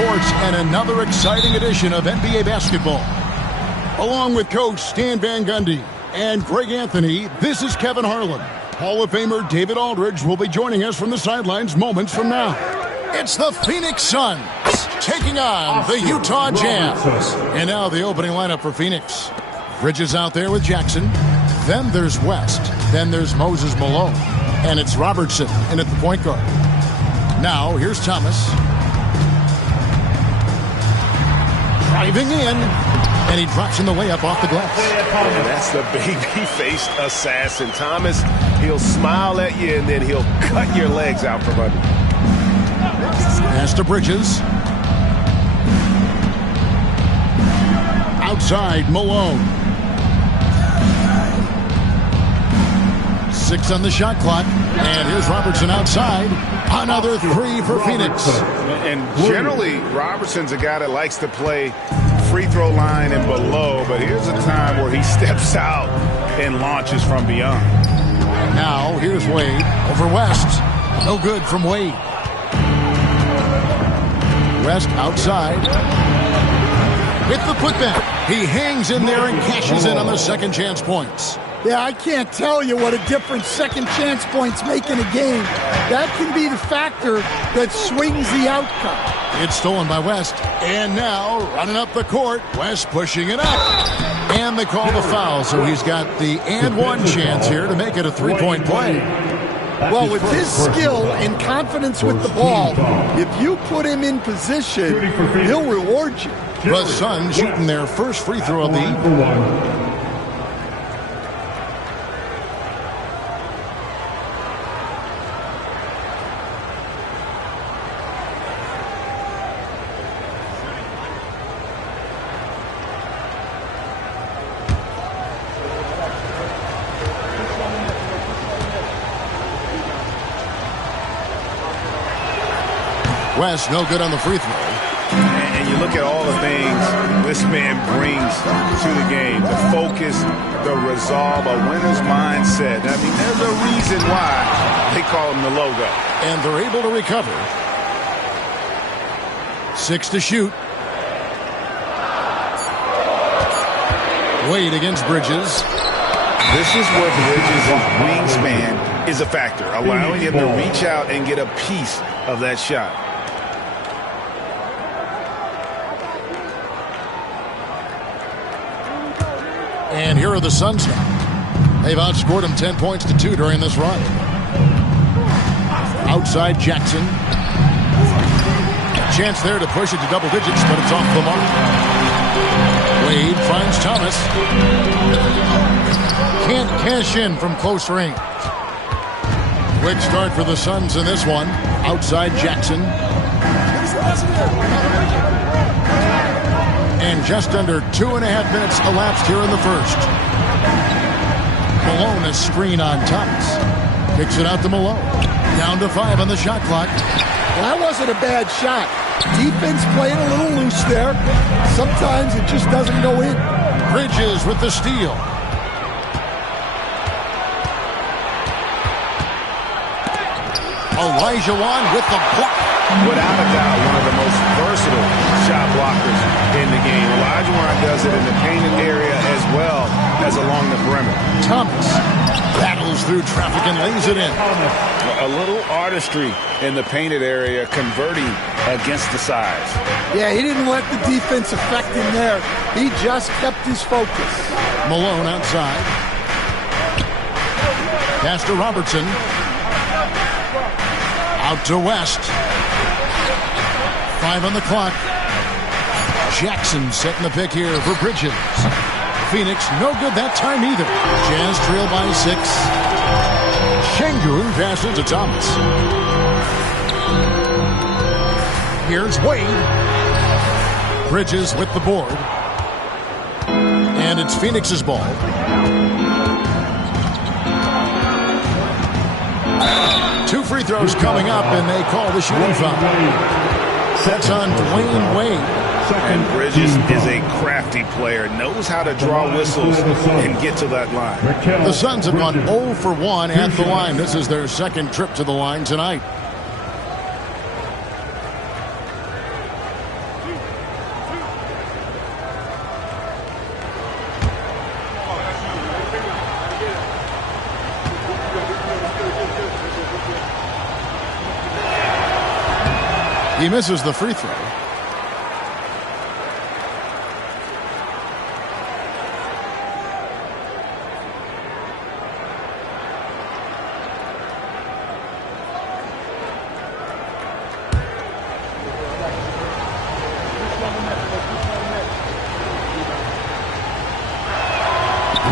courts and another exciting edition of NBA basketball. Along with Coach Stan Van Gundy and Greg Anthony, this is Kevin Harlan. Hall of Famer David Aldridge will be joining us from the sidelines moments from now. It's the Phoenix Suns taking on the Utah Jazz. And now the opening lineup for Phoenix. Bridges out there with Jackson. Then there's West. Then there's Moses Malone. And it's Robertson in at the point guard. Now here's Thomas. Driving in. And he drops in the layup off the glass. Yeah, that's the baby-faced assassin. Thomas, he'll smile at you and then he'll cut your legs out from under. Pass to Bridges. Outside, Malone. 6 on the shot clock. And here's Robertson outside. Another 3 for Phoenix. And generally, Robertson's a guy that likes to play free throw line and below, but here's a time where he steps out and launches from beyond. Now, here's Wade over West. No good from Wade. West outside. With the putback. He hangs in there and cashes in on the second chance points. Yeah, I can't tell you what a difference second chance points make in a game. That can be the factor that swings the outcome. It's stolen by West. And now, running up the court, West pushing it up. And they call the foul, so he's got the and one chance here to make it a three-point play. Well, with his skill and confidence with the ball, if you put him in position, he'll reward you. The Suns shooting their first free throw of the evening. West, no good on the free throw. And you look at all the things this man brings to the game. The focus, the resolve, a winner's mindset. I mean, there's a reason why they call him the logo. And they're able to recover. 6 to shoot. Wade against Bridges. This is where Bridges' wingspan is a factor, allowing him to reach out and get a piece of that shot. And here are the Suns now. They've outscored them 10 points to 2 during this run. Outside Jackson. Chance there to push it to double digits, but it's off the mark. Wade finds Thomas. Can't cash in from close range. Quick start for the Suns in this one. Outside Jackson. And just under 2.5 minutes elapsed here in the first. Malone a screen on Thomas. Kicks it out to Malone. Down to 5 on the shot clock. Well, that wasn't a bad shot. Defense playing a little loose there. Sometimes it just doesn't go in. Bridges with the steal. Elijah Wan with the block. Without a doubt, one of the most versatile shot blockers in the game. Elijah Wan does it in the painted area as well as along the perimeter. Thomas battles through traffic and lays it in. A little artistry in the painted area, converting against the size. Yeah, he didn't let the defense affect him there. He just kept his focus. Malone outside. Pass to Robertson. Out to West. 5 on the clock. Jackson setting the pick here for Bridges. Phoenix, no good that time either. Jazz trail by 6. Şengün passes to Thomas. Here's Wade. Bridges with the board. And it's Phoenix's ball. Two free throws coming up, and they call the shooting foul. That's on Dwayne Wade. And Bridges is a crafty player, knows how to draw whistles and get to that line. The Suns have gone 0 for 1 at the line. This is their second trip to the line tonight. He misses the free throw.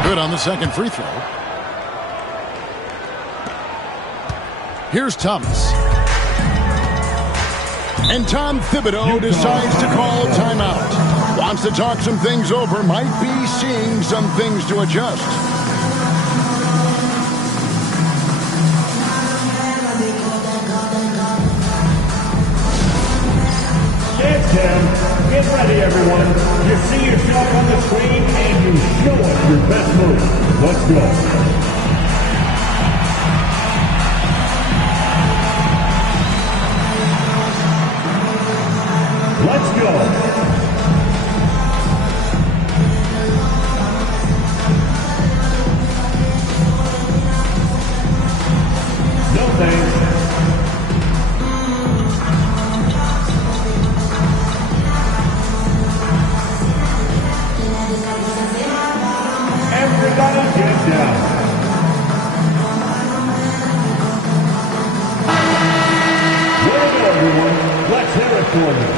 Good on the second free throw. Here's Thomas. And Tom Thibodeau decides to call timeout. Wants to talk some things over. Might be seeing some things to adjust. It's Tim. Get ready, everyone. You see yourself on the screen and you show us your best move. Let's go. Let's go. No thanks. Everybody get down. Way to go, everyone. Let's hear it for you.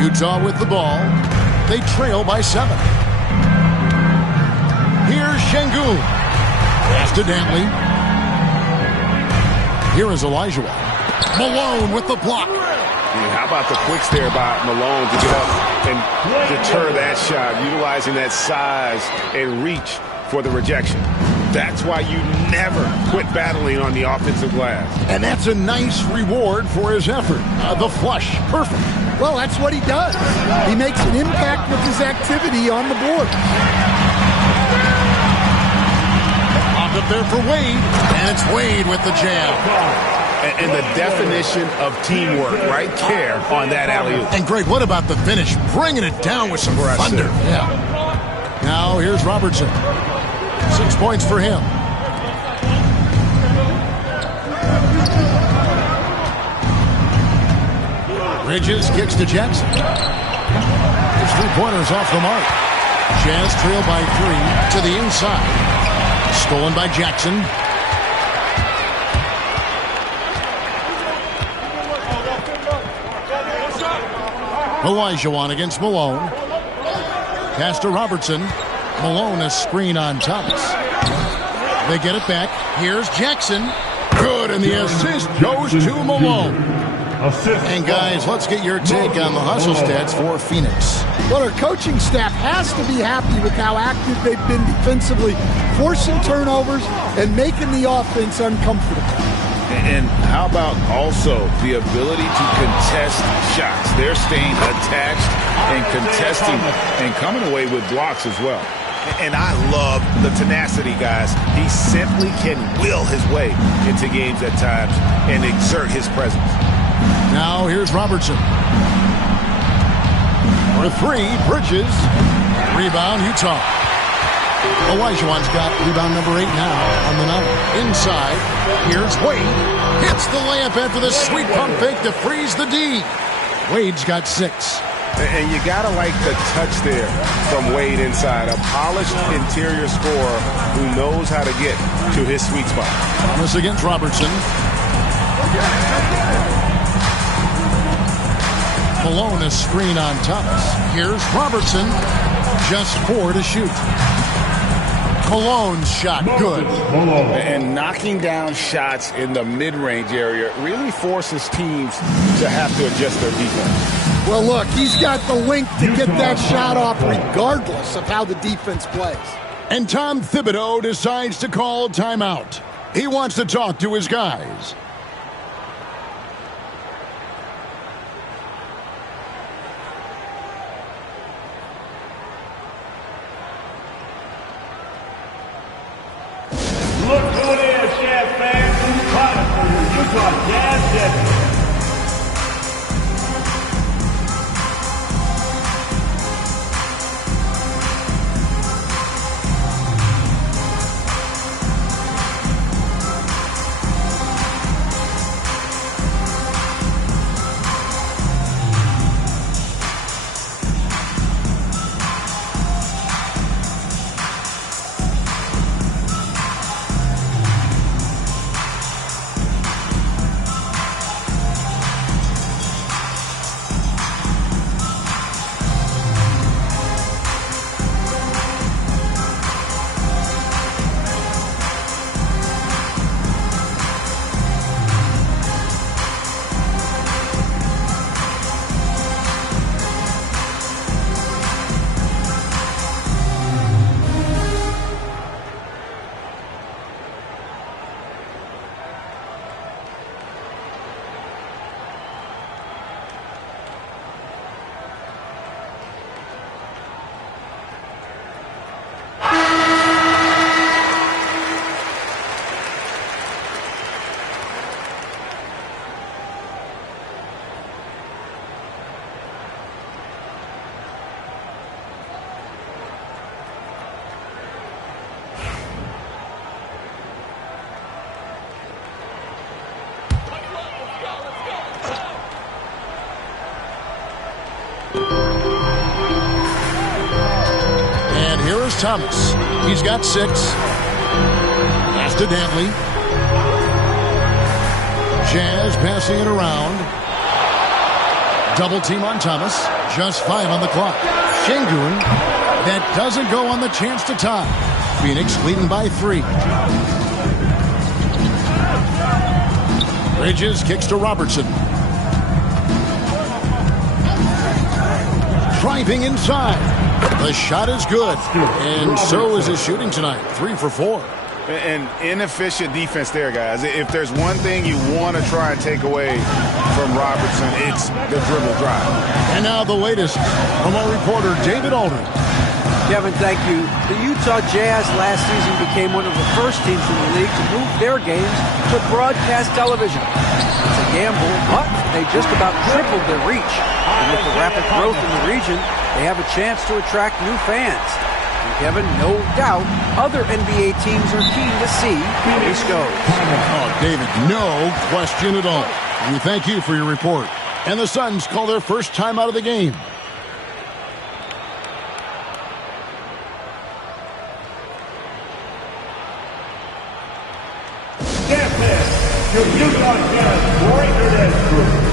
Utah with the ball. They trail by 7. Here's Şengün. Pass to Dantley. Here is Elijah. Malone with the block. How about the quicks there by Malone to get up and deter that shot, utilizing that size and reach for the rejection. That's why you never quit battling on the offensive glass. And that's a nice reward for his effort. The flush. Perfect. Well, that's what he does. He makes an impact with his activity on the board. Popped up there for Wade, and it's Wade with the jam. And the definition of teamwork right there on that alley-oop. And Greg, what about the finish? Bringing it down with some thunder. Yeah. Now here's Robertson. 6 points for him. Bridges kicks to Jackson. His 3-pointers off the mark. Jazz trail by 3 to the inside. Stolen by Jackson. Elijah against Malone. Pass to Robertson. Malone a screen on Thomas. They get it back. Here's Jackson. Good, and the assist goes to Malone. And guys, let's get your take on the hustle stats for Phoenix. Well, our coaching staff has to be happy with how active they've been defensively, forcing turnovers and making the offense uncomfortable. And how about also the ability to contest shots? They're staying attached and contesting and coming away with blocks as well. And I love the tenacity, guys. He simply can will his way into games at times and exert his presence. Now here's Robertson. For 3, Bridges. Rebound, Utah. Olajuwon's got rebound number 8 now on the night. Inside, here's Wade. Hits the layup after the sweet pump fake to freeze the D. Wade's got 6. And you got to like the touch there from Wade inside. A polished interior scorer who knows how to get to his sweet spot. Thomas against Robertson. Malone a screen on Thomas. Here's Robertson. Just 4 to shoot. Malone's shot good. And knocking down shots in the mid-range area really forces teams to have to adjust their defense. Well, look, he's got the length to get that shot off regardless of how the defense plays. And Tom Thibodeau decides to call timeout. He wants to talk to his guys. Look who it Thomas. He's got 6. Pass to Dantley. Jazz passing it around. Double team on Thomas. Just 5 on the clock. Şengün. That doesn't go on the chance to tie. Phoenix leading by 3. Bridges kicks to Robertson. Driving inside. The shot is good. And so is his shooting tonight. 3 for 4. An inefficient defense there, guys. If there's one thing you want to try and take away from Robertson, it's the dribble drive. And now the latest from our reporter, David Aldridge. Kevin, thank you. The Utah Jazz last season became one of the first teams in the league to move their games to broadcast television. It's a gamble, but they just about tripled their reach. And with the rapid growth in the region, they have a chance to attract new fans. And Kevin, no doubt, other NBA teams are keen to see how this goes. Oh, David, no question at all. We thank you for your report. And the Suns call their first time out of the game. Step in, your Utah Jazz Breaker Dance Group.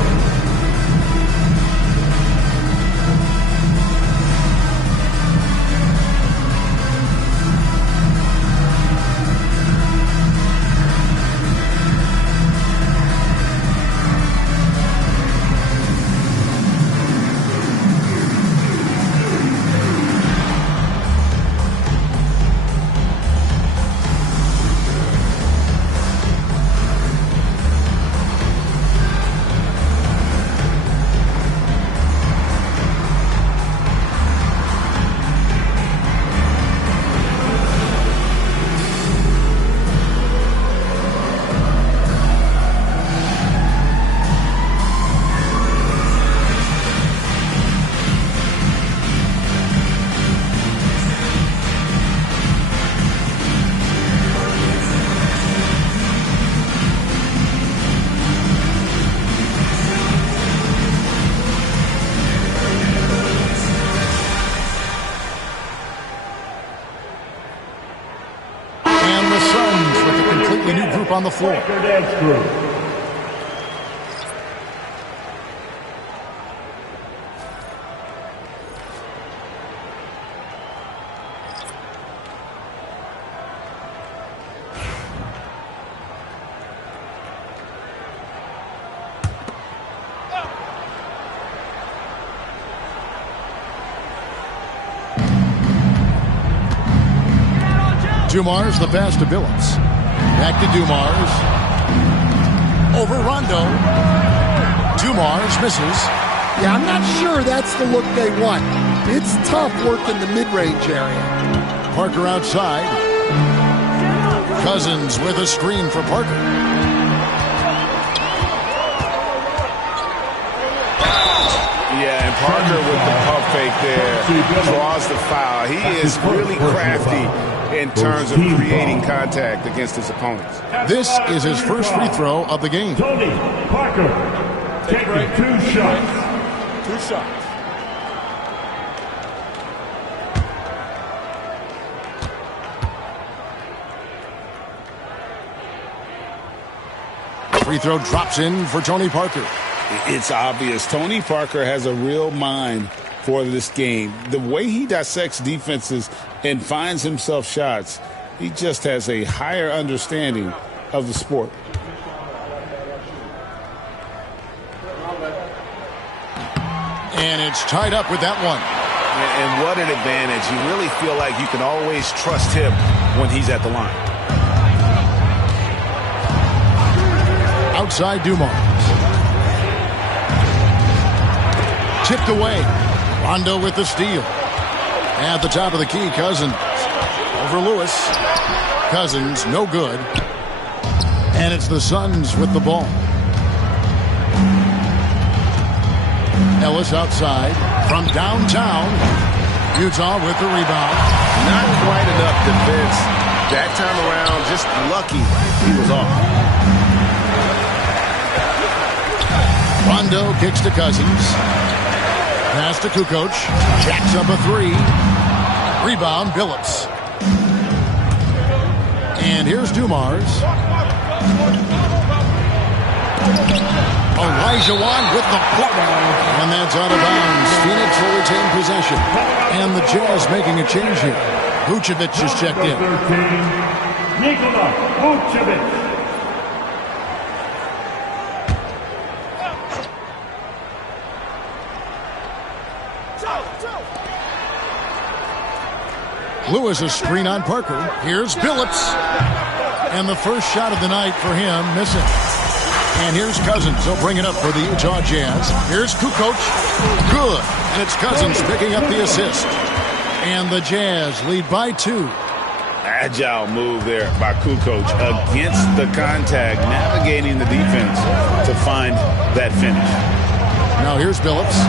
On the floor. Dumars, the pass to Billups. Back to Dumars. Over Rondo. Dumars misses. Yeah, I'm not sure that's the look they want. It's tough working the mid-range area. Parker outside. Cousins with a screen for Parker. Yeah, and Parker with the pump fake there draws the foul. He is really crafty in terms of creating contact against his opponents. This is his first free throw of the game. Tony Parker taking 2 shots. 2 shots. Free throw drops in for Tony Parker. It's obvious. Tony Parker has a real mind for this game. The way he dissects defenses and finds himself shots, he just has a higher understanding of the sport. And it's tied up with that one. And what an advantage. You really feel like you can always trust him when he's at the line. Outside Dumars. Tipped away. Rondo with the steal. At the top of the key, Cousins. Over Lewis. Cousins, no good. And it's the Suns with the ball. Ellis outside. From downtown. Utah with the rebound. Not quite enough defense. That time around, just lucky he was off. Rondo kicks to Cousins. Pass to Kukoc. Jacks up a 3. Rebound, Billups. And here's Dumars. Olajuwon with the block. And that's out of bounds. Phoenix will retain possession. And the Jazz making a change here. Vucevic just checked in. Nikola Vucevic. Lewis a screen on Parker. Here's Billups. And the first shot of the night for him, missing. And here's Cousins. He'll bring it up for the Utah Jazz. Here's Kukoc. Good. And it's Cousins picking up the assist. And the Jazz lead by 2. Agile move there by Kukoc against the contact, navigating the defense to find that finish. Now here's Billups.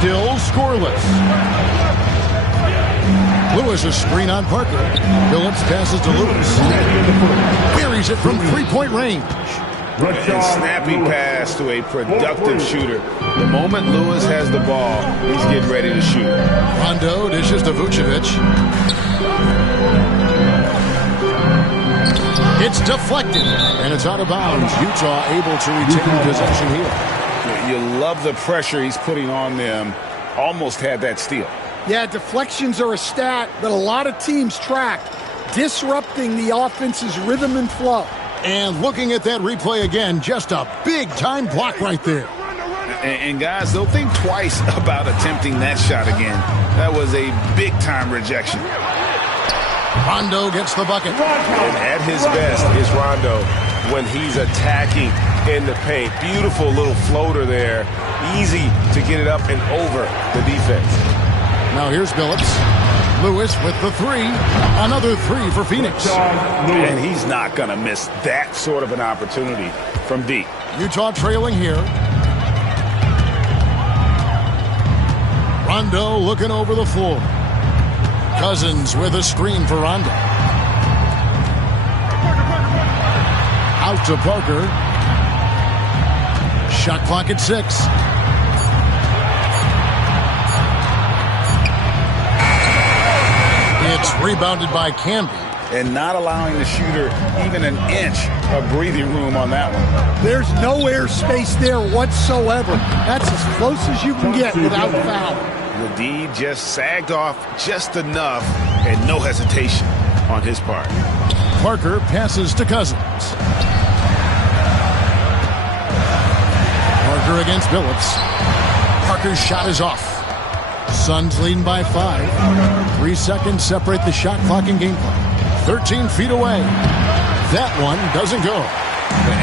Still scoreless. Lewis a screen on Parker. Billups passes to Lewis. Buries it from three-point range. And snappy pass to a productive shooter. The moment Lewis has the ball, he's getting ready to shoot. Rondo dishes to Vucevic. It's deflected, and it's out of bounds. Utah able to retain possession here. You love the pressure he's putting on them. Almost had that steal. Yeah, deflections are a stat that a lot of teams track, disrupting the offense's rhythm and flow. And looking at that replay again, just a big-time block right there. And guys, they'll think twice about attempting that shot again. That was a big-time rejection. Rondo gets the bucket. And at his best is Rondo when he's attacking in the paint. Beautiful little floater there. Easy to get it up and over the defense. Now here's Billups. Lewis with the 3. Another 3 for Phoenix. And he's not going to miss that sort of an opportunity from deep. Utah trailing here. Rondo looking over the floor. Cousins with a screen for Rondo. Out to Parker. Shot clock at 6. It's rebounded by Camby. And not allowing the shooter even an inch of breathing room on that one. There's no air space there whatsoever. That's as close as you can get without foul. The D just sagged off just enough and no hesitation on his part. Parker passes to Cousins. Parker against Billups. Parker's shot is off. Suns leading by 5. 3 seconds separate the shot clock and game clock. 13 feet away. That one doesn't go.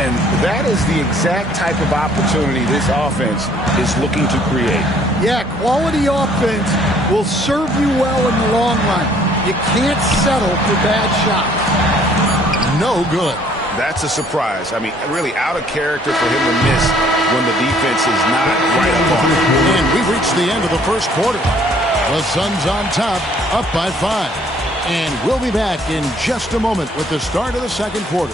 And that is the exact type of opportunity this offense is looking to create. Yeah, quality offense will serve you well in the long run. You can't settle for bad shots. No good. That's a surprise. I mean, really out of character for him to miss when the defense is not right up on him. And we've reached the end of the first quarter. The Suns on top, up by 5. And we'll be back in just a moment with the start of the second quarter.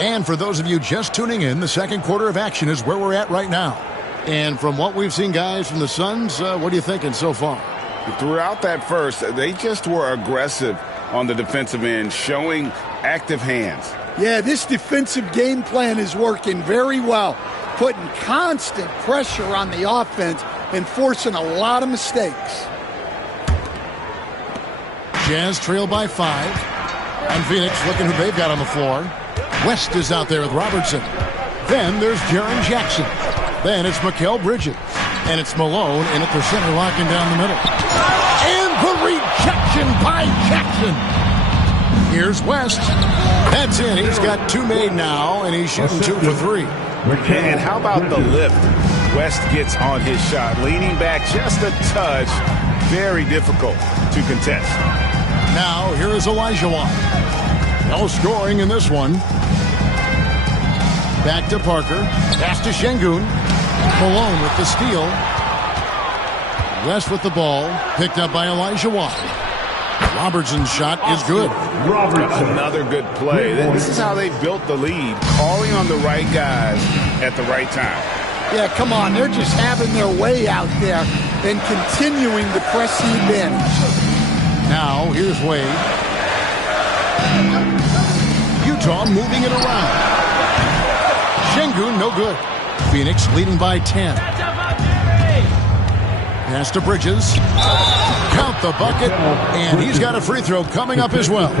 And for those of you just tuning in, the second quarter of action is where we're at right now. And from what we've seen, guys, from the Suns, what are you thinking so far? Throughout that first, they just were aggressive on the defensive end, showing active hands. Yeah, this defensive game plan is working very well, putting constant pressure on the offense and forcing a lot of mistakes. Jazz trail by 5. And Phoenix looking who they've got on the floor. West is out there with Robertson. Then there's Jaren Jackson. Then it's Mikal Bridges. And it's Malone in at the center, locking down the middle. And the rejection by Jackson. Here's West. That's in. He's got 2 made now, and he's shooting 2 for 3. And how about the lift West gets on his shot? Leaning back just a touch. Very difficult to contest. Now, here is Olajuwon. No scoring in this one. Back to Parker. Pass to Şengün. Malone with the steal. West with the ball. Picked up by Olajuwon. Robertson's shot is good. Another good play. This is how they built the lead, calling on the right guys at the right time. Yeah, come on. They're just having their way out there and continuing to press the advantage. Now, here's Wade. Utah moving it around. Şengün, no good. Phoenix leading by 10. Pass to Bridges. Count the bucket, and he's got a free throw coming up as well.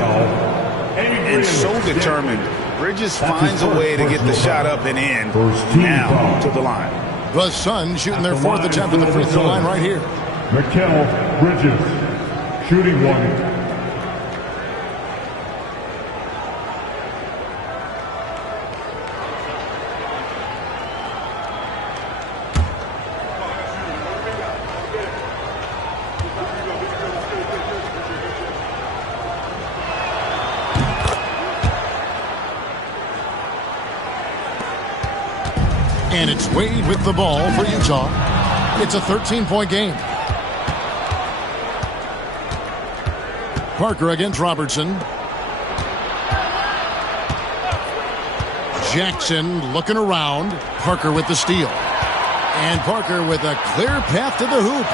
And so determined. Bridges finds a way to get the shot up and in. Now to the line. The Suns shooting their fourth attempt at the free throw line right here. Mikal Bridges, shooting one. And it's Wade with the ball for Utah. It's a 13-point game. Parker against Robertson. Jackson looking around. Parker with the steal. And Parker with a clear path to the hoop.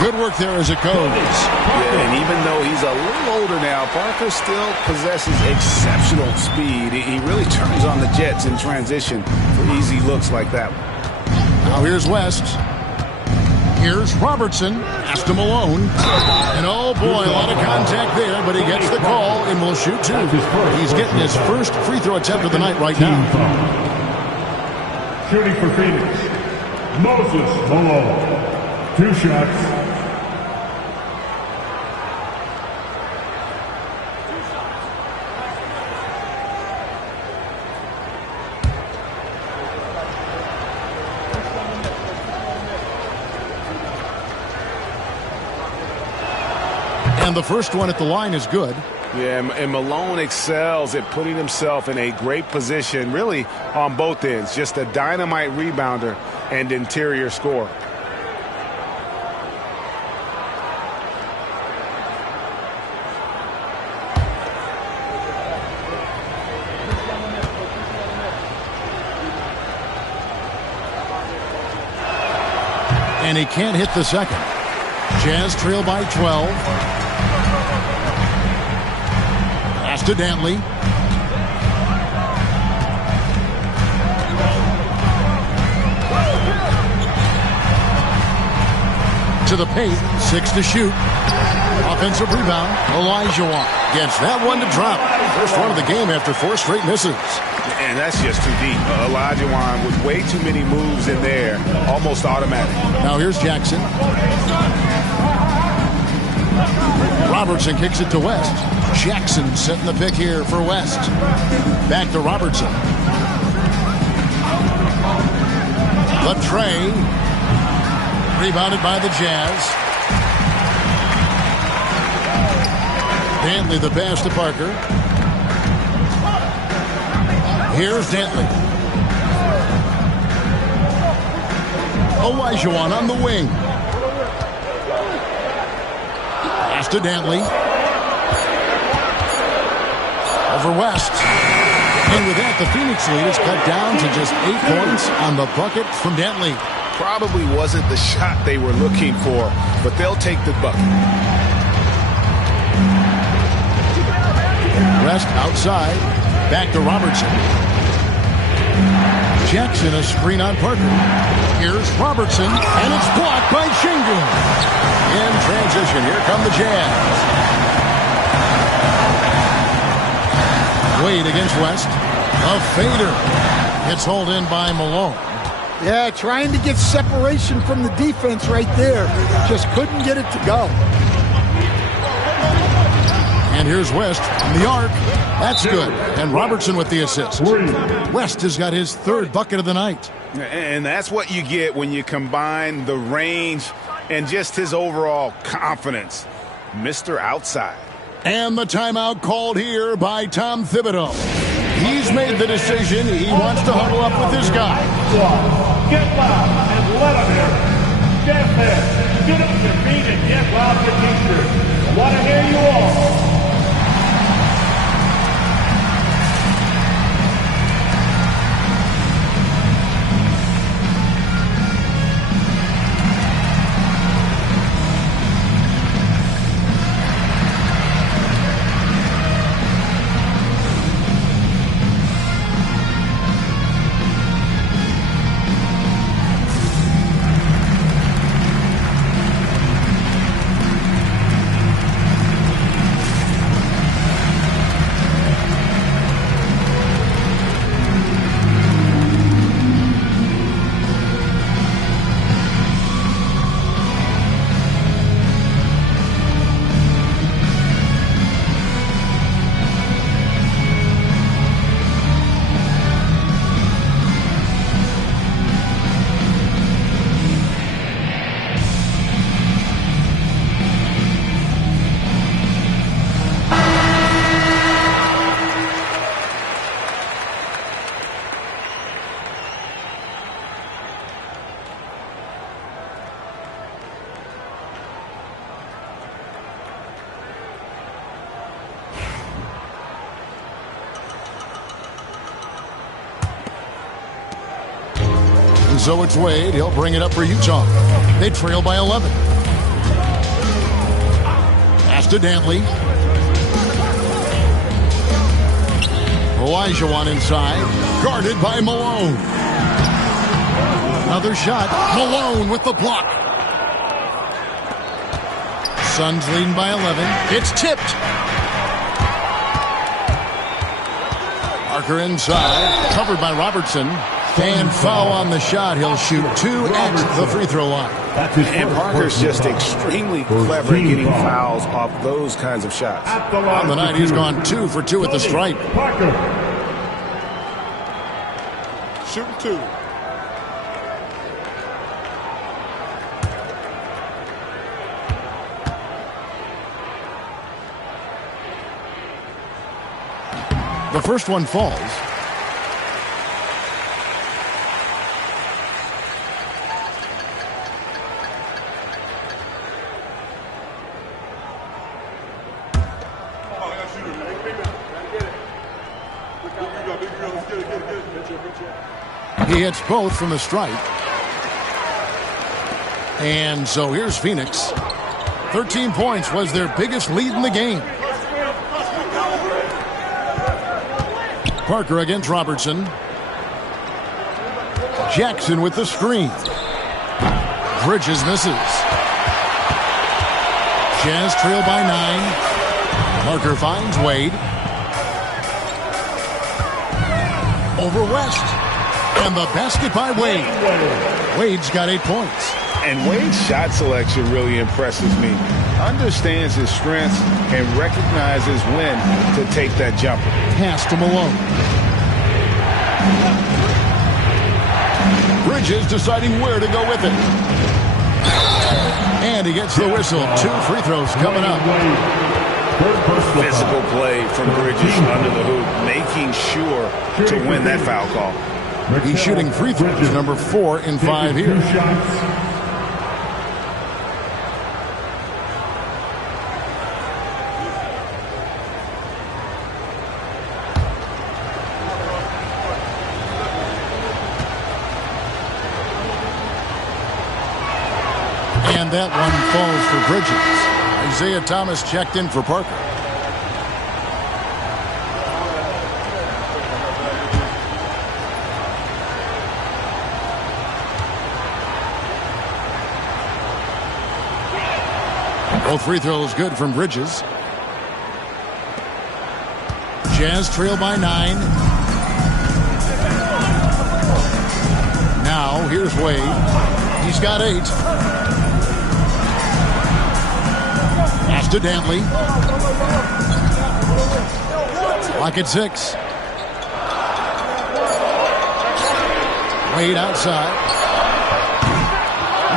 Good work there as it goes. Yeah, and even though he's a little older now, Parker still possesses exceptional speed. He really turns on the jets in transition for easy looks like that one. Now here's West. Here's Robertson. Pass to Malone. And oh boy, a lot of contact there, but he gets the call and will shoot two. He's getting his first free throw attempt of the night right now. Shooting for Phoenix, Moses Malone. 2 shots. And the first one at the line is good. Yeah, and Malone excels at putting himself in a great position, really on both ends. Just a dynamite rebounder and interior scorer. And he can't hit the second. Jazz trail by 12. Pass to Dantley. To the paint. 6 to shoot. Offensive rebound. Olajuwon gets that one to drop. First one of the game after 4 straight misses. And that's just too deep. Olajuwon with way too many moves in there. Almost automatic. Now here's Jackson. Robertson kicks it to West. Jackson setting the pick here for West. Back to Robertson. The tray. Rebounded by the Jazz. Dantley the pass to Parker. Here's Dantley. Olajuwon on the wing. Pass to Dantley. Over West. And with that, the Phoenix lead is cut down to just 8 points on the bucket from Dantley. Probably wasn't the shot they were looking for, but they'll take the bucket. West outside. Back to Robertson. Jackson a screen on Parker. Here's Robertson, and it's blocked by Şengün. In transition, here come the Jazz. Wade against West. A fader. It's hauled in by Malone. Yeah, trying to get separation from the defense right there. Just couldn't get it to go. And here's West from the arc. That's good. And Robertson with the assist. West has got his 3rd bucket of the night. And that's what you get when you combine the range and just his overall confidence. Mr. Outside. And the timeout called here by Tom Thibodeau. He's made the decision. He wants to huddle up with his guys. Get loud and let him hear it. Get there. Get up your feet and get loud for T-shirt. Want to hear you all. So it's Wade. He'll bring it up for Utah. They trail by 11. Pass to Dantley. Olajuwon inside. Guarded by Malone. Another shot. Malone with the block. Suns leading by 11. It's tipped. Parker inside. Covered by Robertson. And foul on the shot. He'll shoot 2 at the free throw line. And Parker's just extremely clever at getting fouls off those kinds of shots. On the night, he's gone 2 for 2 at the stripe. Parker. Shooting 2. The first one falls. He hits both from the stripe. And so here's Phoenix. 13 points was their biggest lead in the game. Parker against Robertson. Jackson with the screen. Bridges misses. Jazz trail by 9. Parker finds Wade. Over West. And the basket by Wade. Wade's got 8 points. And Wade's shot selection really impresses me. Understands his strengths and recognizes when to take that jumper. Pass to Malone. Bridges deciding where to go with it. And he gets the whistle. 2 free throws coming up. Physical play from Bridges under the hoop, making sure to win that foul call. He's shooting free throws, number 4 in 5 here. And that one falls for Bridges. Isaiah Thomas checked in for Parker. Both free throws good from Bridges. Jazz trail by 9. Now here's Wade. He's got 8. Pass to Dantley. Clock at 6. Wade outside.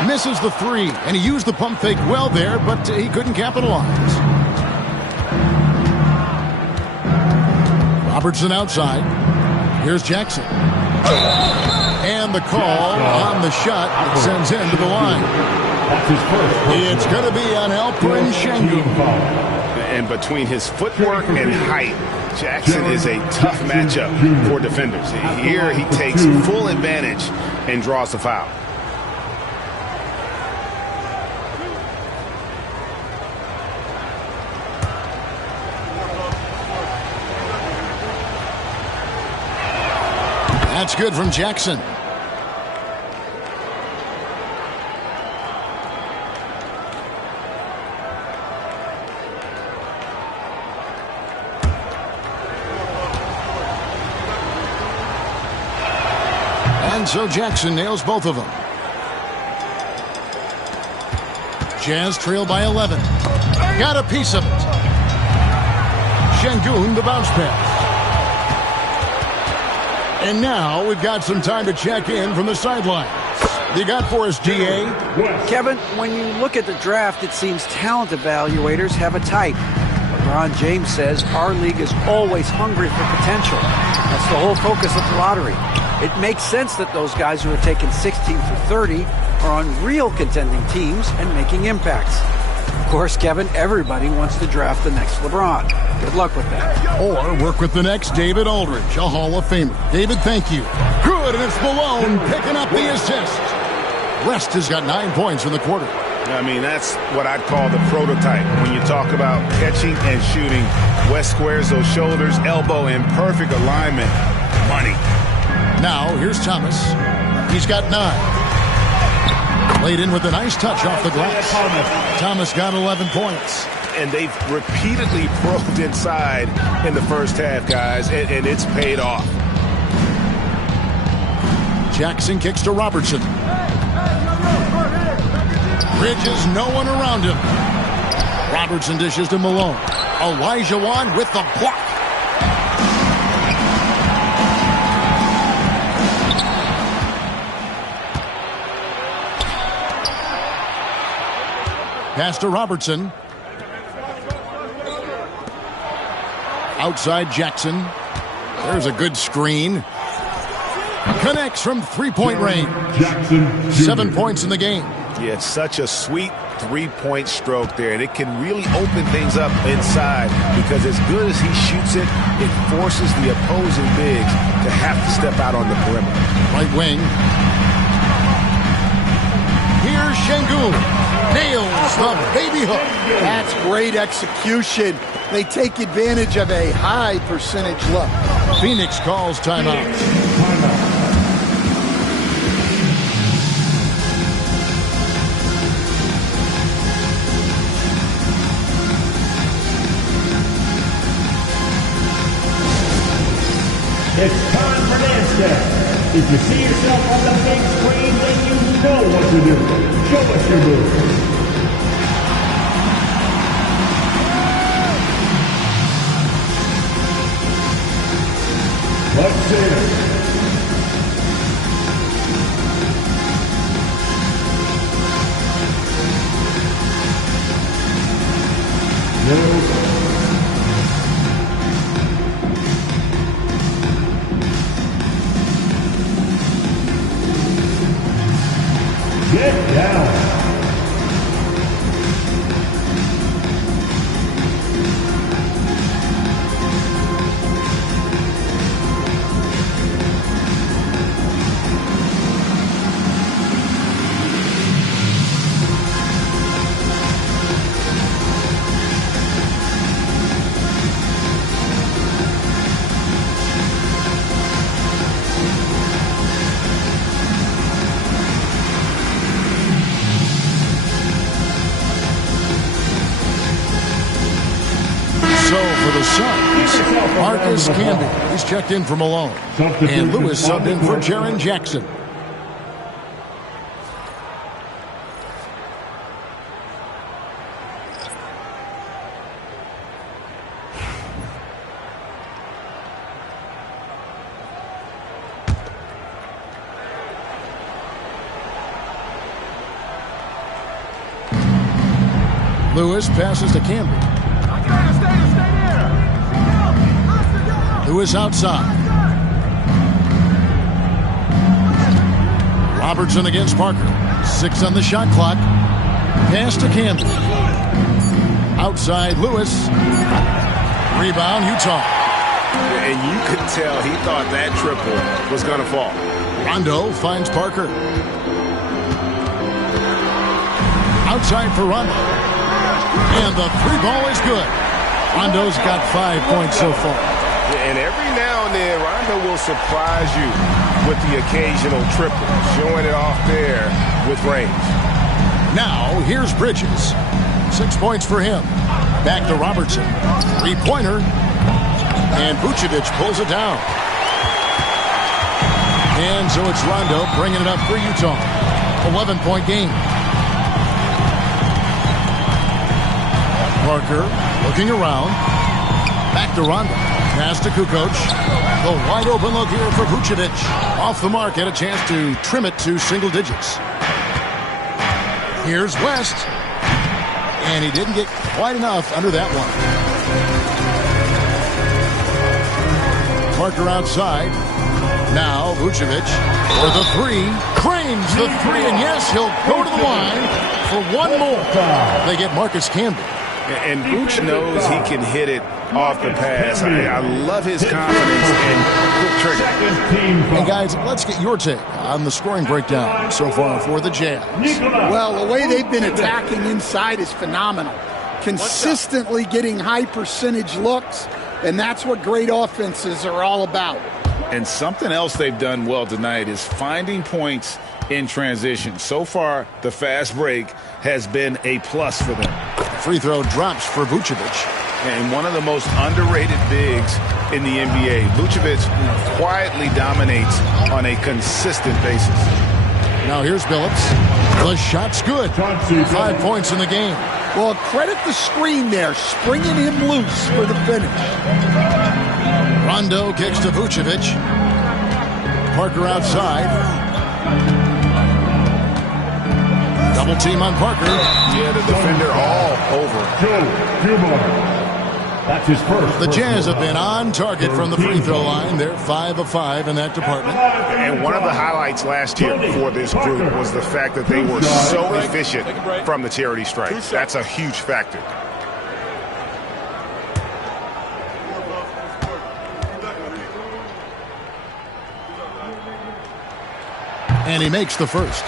Misses the 3, and he used the pump fake well there, but he couldn't capitalize. Robertson outside. Here's Jackson. And And the call on the shot that sends him to the line. That's his first. It's going to be on Alperen Şengün. And between his footwork and height, Jackson is a tough matchup for defenders. Here he takes full advantage and draws the foul. That's good from Jackson. And so Jackson nails both of them. Jazz trail by 11. Got a piece of it. Şengün, the bounce pass. And now we've got some time to check in from the sidelines. You got for us, DA? Kevin, when you look at the draft, it seems talent evaluators have a type. LeBron James says our league is always hungry for potential. That's the whole focus of the lottery. It makes sense that those guys who are taken 16 through 30 are on real contending teams and making impacts. Of course, Kevin, everybody wants to draft the next LeBron. Good luck with that. Or work with the next David Aldridge, a Hall of Famer. David, thank you. Good, and it's Malone picking up the assist. West has got 9 points in the quarter. I mean, that's what I'd call the prototype. When you talk about catching and shooting, West squares those shoulders, elbow in perfect alignment. Money. Now, here's Thomas. He's got 9. Laid in with a nice touch off the glass. Thomas got 11 points. And they've repeatedly probed inside in the first half, guys, and it's paid off. Jackson kicks to Robertson. Bridges, no one around him. Robertson dishes to Malone. Olajuwon with the block. Pass to Robertson. Outside Jackson. There's a good screen. Connects from three-point range. Jackson, 7 points in the game. Yeah, it's such a sweet three-point stroke there, and it can really open things up inside because as good as he shoots it, it forces the opposing bigs to have to step out on the perimeter. Right wing. Here's Şengün. Nails the baby hook. That's great execution. They take advantage of a high percentage look. Phoenix calls timeout. It's time for dance step. If you see yourself on the big screen, then you know what to do. Show us your move. Let's see it. Get down. Marcus Camby, he's checked in for Malone. And Lewis subbed in for Jaren Jackson. Lewis passes to Camby. Lewis outside. Robertson against Parker. 6 on the shot clock. Pass to Campbell. Outside Lewis. Rebound Utah. And you could tell he thought that triple was going to fall. Rondo finds Parker. Outside for Rondo. And the 3 ball is good. Rondo's got 5 points so far. And every now and then, Rondo will surprise you with the occasional triple, showing it off there with range. Now, here's Bridges. 6 points for him. Back to Robertson. 3-pointer. And Vucevic pulls it down. And so it's Rondo bringing it up for Utah. 11-point game. Parker looking around. Back to Rondo. Pass to Kukoc. The wide open look here for Vucevic. Off the mark, had a chance to trim it to single digits. Here's West. And he didn't get quite enough under that one. Parker outside. Now Vucevic for the 3. Cranes the 3, and yes, he'll go to the line for one more. They get Marcus Camby. And Vooch knows he can hit it off the pass. I love his confidence and quick trigger. Hey, guys, let's get your take on the scoring breakdown so far for the Jazz. Well, the way they've been attacking inside is phenomenal. Consistently getting high percentage looks, and that's what great offenses are all about. And something else they've done well tonight is finding points in transition. So far, the fast break has been a plus for them. Free throw drops for Vucevic. And one of the most underrated bigs in the NBA. Vucevic quietly dominates on a consistent basis. Now here's Billups. The shot's good. 5 points in the game. Well, credit the screen there, springing him loose for the finish. Rondo kicks to Vucevic. Parker outside. Double team on Parker. Yeah, the defender all over. That's his first. The Jazz have been on target from the free throw line. They're 5 of 5 in that department. And one of the highlights last year for this group was the fact that they were so efficient from the charity stripe. That's a huge factor. And he makes the first.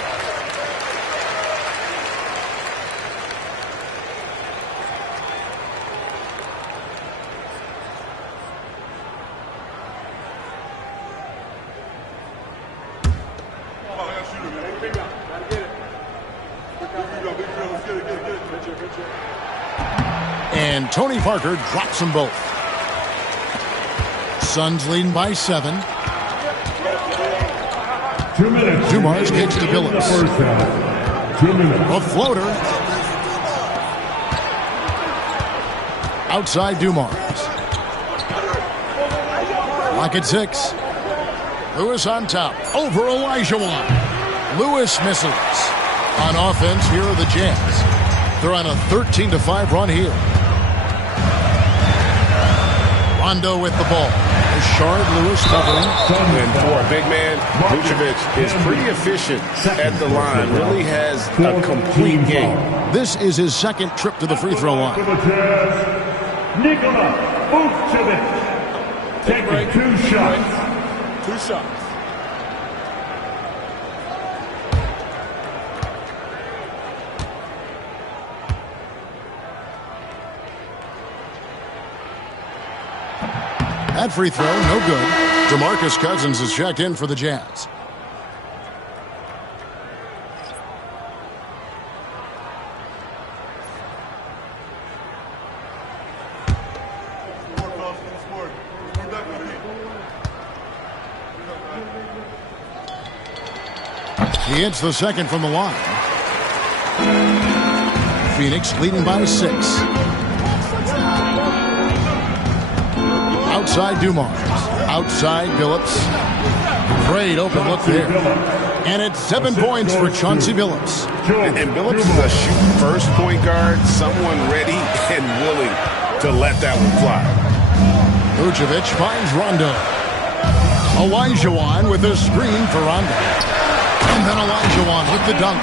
And Tony Parker drops them both. Suns leading by 7. 2 minutes. Dumars kicks to Billups. First half. 2 minutes. A floater. Outside Dumars. Lock at 6. Lewis on top. Over Olajuwon. Lewis misses. On offense, here are the Jazz. They're on a 13-5 run here. Rondo with the ball. Shard Lewis covering. And for a big man, Vucevic is pretty efficient at the line. Really has a complete game. This is his second trip to the free throw line. Nikola Vucevic taking 2 shots. 2 shots. That free throw, no good. DeMarcus Cousins is checked in for the Jazz. He hits the second from the line. Phoenix leading by 6. Outside Dumars. Outside Billups. Great open look there. And it's 7 points for Chauncey Billups. And Billups is a shoot-first point guard, someone ready and willing to let that one fly. Vucevic finds Rondo. Olajuwon with a screen for Rondo. And then Olajuwon with the dunk.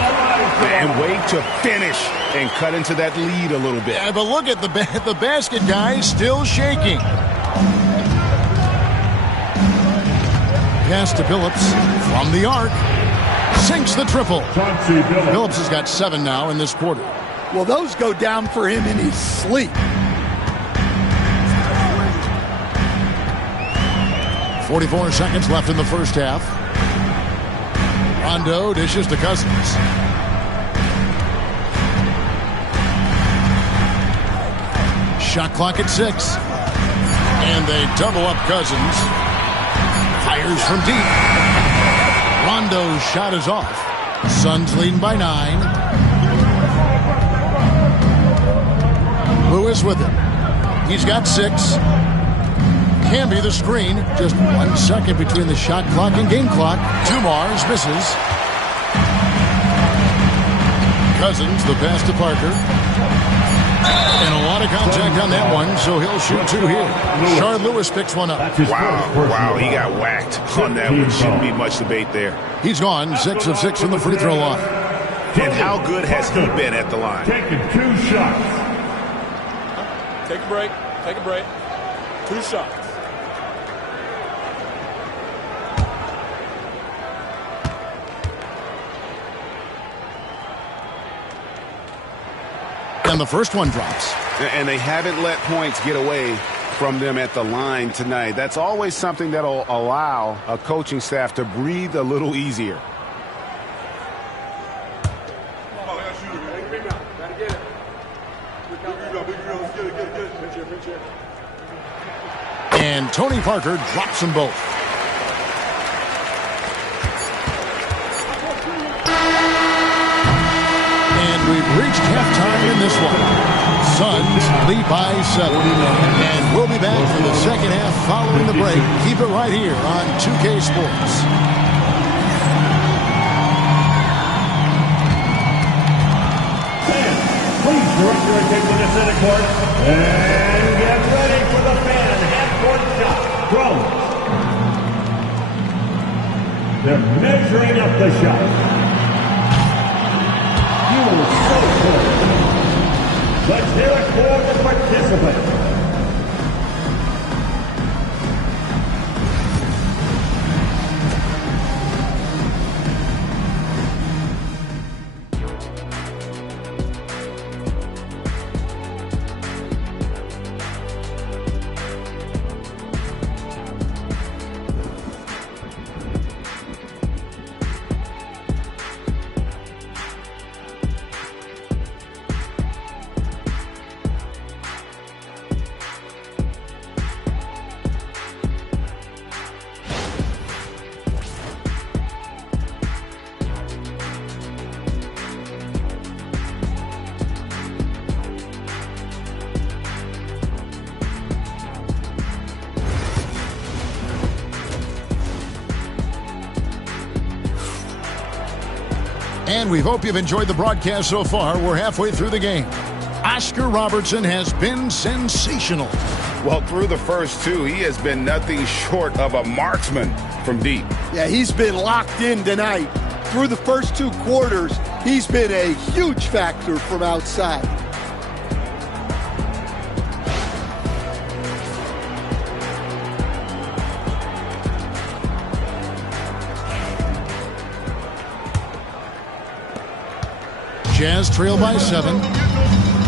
And wait to finish and cut into that lead a little bit. Yeah, but look at the basket guy still shaking. Pass to Phillips from the arc. Sinks the triple. Phillips has got 7 now in this quarter. Well, those go down for him in his sleep. 44 seconds left in the first half. Rondo dishes to Cousins. Shot clock at 6. And they double up Cousins. Fires from deep. Rondo's shot is off. Suns leading by 9. Lewis with it. He's got 6. Can be the screen. Just 1 second between the shot clock and game clock. Tumars misses. Cousins, the pass to Parker. And a lot of contact on that one, so he'll shoot 2 here. Shard Lewis picks one up. Wow, he got whacked on that one. Shouldn't be much debate there. He's gone 6 of 6 from the free throw line. And how good has he been at the line? Taking 2 shots. Take a break. Take a break. 2 shots. And the first one drops. And they haven't let points get away from them at the line tonight. That's always something that'll allow a coaching staff to breathe a little easier. And Tony Parker drops them both. And we've reached halftime in this one. Suns lead by 7. And we'll be back for the second half following the break. Keep it right here on 2K Sports. Please direct your attention to center court and get ready for the fan half-court shot from. They're measuring up the shot. You were so close. Let's hear it for the participants. And we hope you've enjoyed the broadcast so far. We're halfway through the game. Oscar Robertson has been sensational. Well, through the first 2, he has been nothing short of a marksman from deep. Yeah, he's been locked in tonight. Through the first 2 quarters, he's been a huge factor from outside. Jazz trail by 7.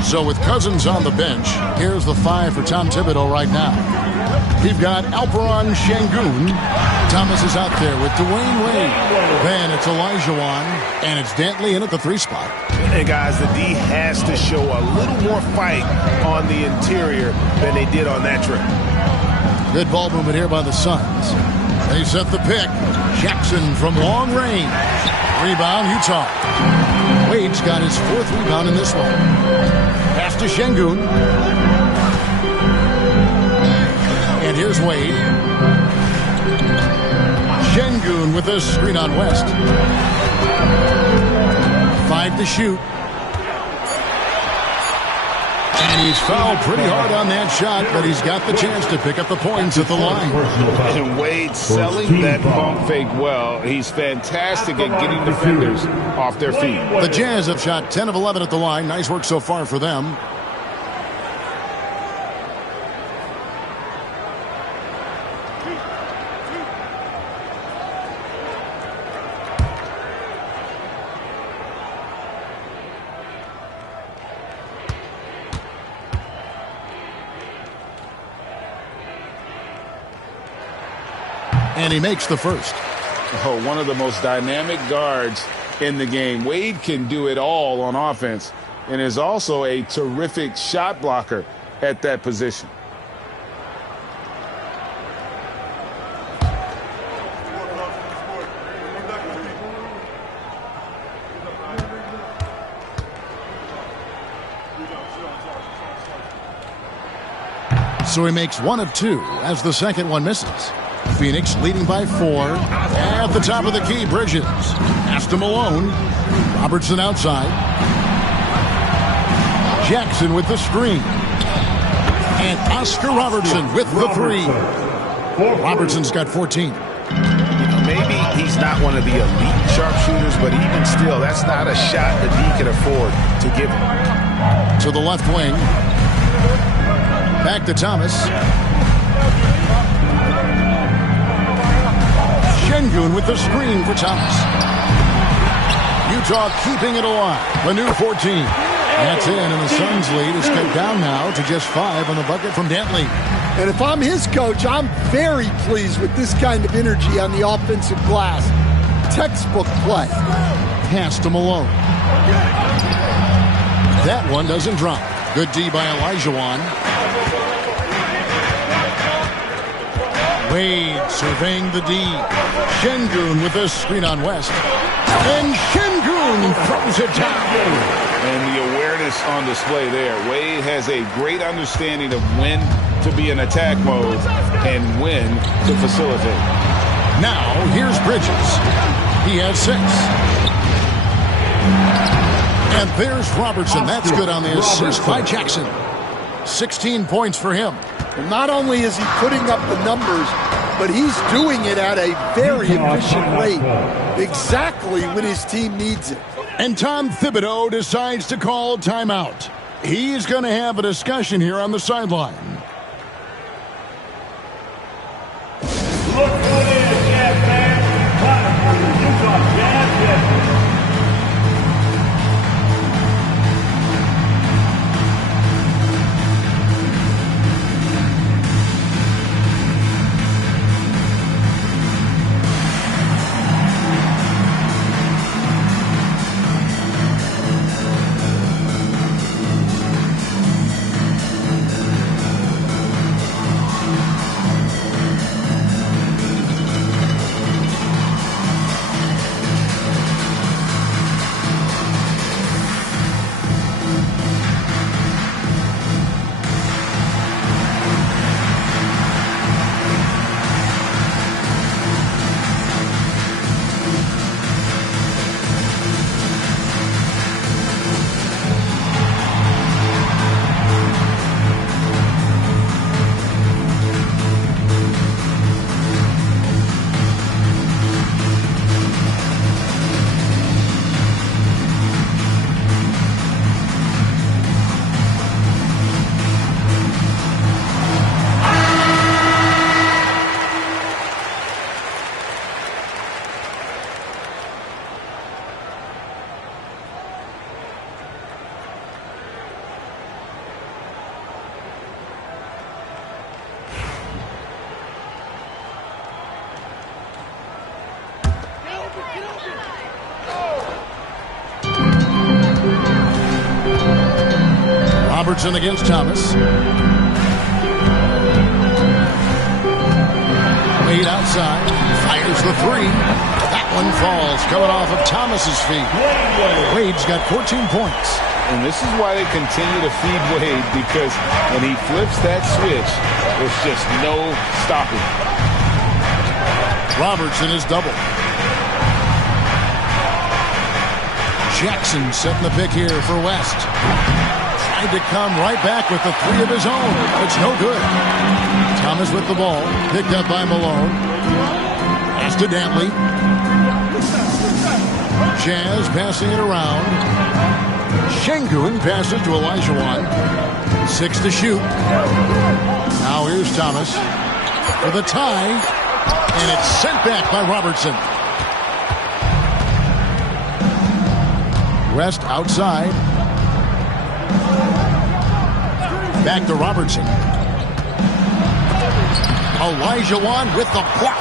So with Cousins on the bench, here's the 5 for Tom Thibodeau right now. We've got Alperon Şengün. Thomas is out there with Dwayne Wade. Then it's Olajuwon, and it's Dantley in at the 3 spot. And guys, the D has to show a little more fight on the interior than they did on that trip. Good ball movement here by the Suns. They set the pick. Jackson from long range. Rebound, Utah. Wade's got his 4th rebound in this one. Pass to Şengün. And here's Wade. Şengün with a screen on West. 5 to shoot. And he's fouled pretty hard on that shot, but he's got the chance to pick up the points at the line. And Wade selling that pump fake well. He's fantastic at getting defenders off their feet. The Jazz have shot 10 of 11 at the line. Nice work so far for them. And he makes the first. Oh, one of the most dynamic guards in the game. Wade can do it all on offense and is also a terrific shot blocker at that position. So he makes 1 of 2 as the second one misses. Phoenix leading by 4. At the top of the key, Bridges. Pass to Malone. Robertson outside. Jackson with the screen. And Oscar Robertson with the 3. Robertson's got 14. Maybe he's not one of the elite sharpshooters, but even still, that's not a shot that he can afford to give him. To the left wing. Back to Thomas. Şengün with the screen for Thomas. Utah keeping it alive. A new 14. That's in, and the Suns' lead is cut down now to just 5 on the bucket from Dantley. And if I'm his coach, I'm very pleased with this kind of energy on the offensive glass. Textbook play. Pass to Malone. That one doesn't drop. Good D by Olajuwon. Wade surveying the D. Şengün with the screen on West. And Şengün throws it down. And the awareness on display there. Wade has a great understanding of when to be in attack mode and when to facilitate. Now, here's Bridges. He has 6. And there's Robertson. That's good on the assist by Jackson. 16 points for him. And not only is he putting up the numbers, but he's doing it at a very efficient rate. Exactly when his team needs it. And Tom Thibodeau decides to call timeout. He's going to have a discussion here on the sideline. Look who it is, Jazz fans. Time for the Utah Jazz. Robertson against Thomas. Wade outside. Fires the 3. That one falls, coming off of Thomas's feet. Wade's got 14 points. And this is why they continue to feed Wade, because when he flips that switch, there's just no stopping. Robertson is double. Jackson setting the pick here for West. Tried to come right back with the three of his own. It's no good. Thomas with the ball. Picked up by Malone. Pass to Dantley. Jazz passing it around. Şengün passes to Olajuwon. 6 to shoot. Now here's Thomas for the tie. And it's sent back by Robertson. West outside. Back to Robertson. Olajuwon with the block.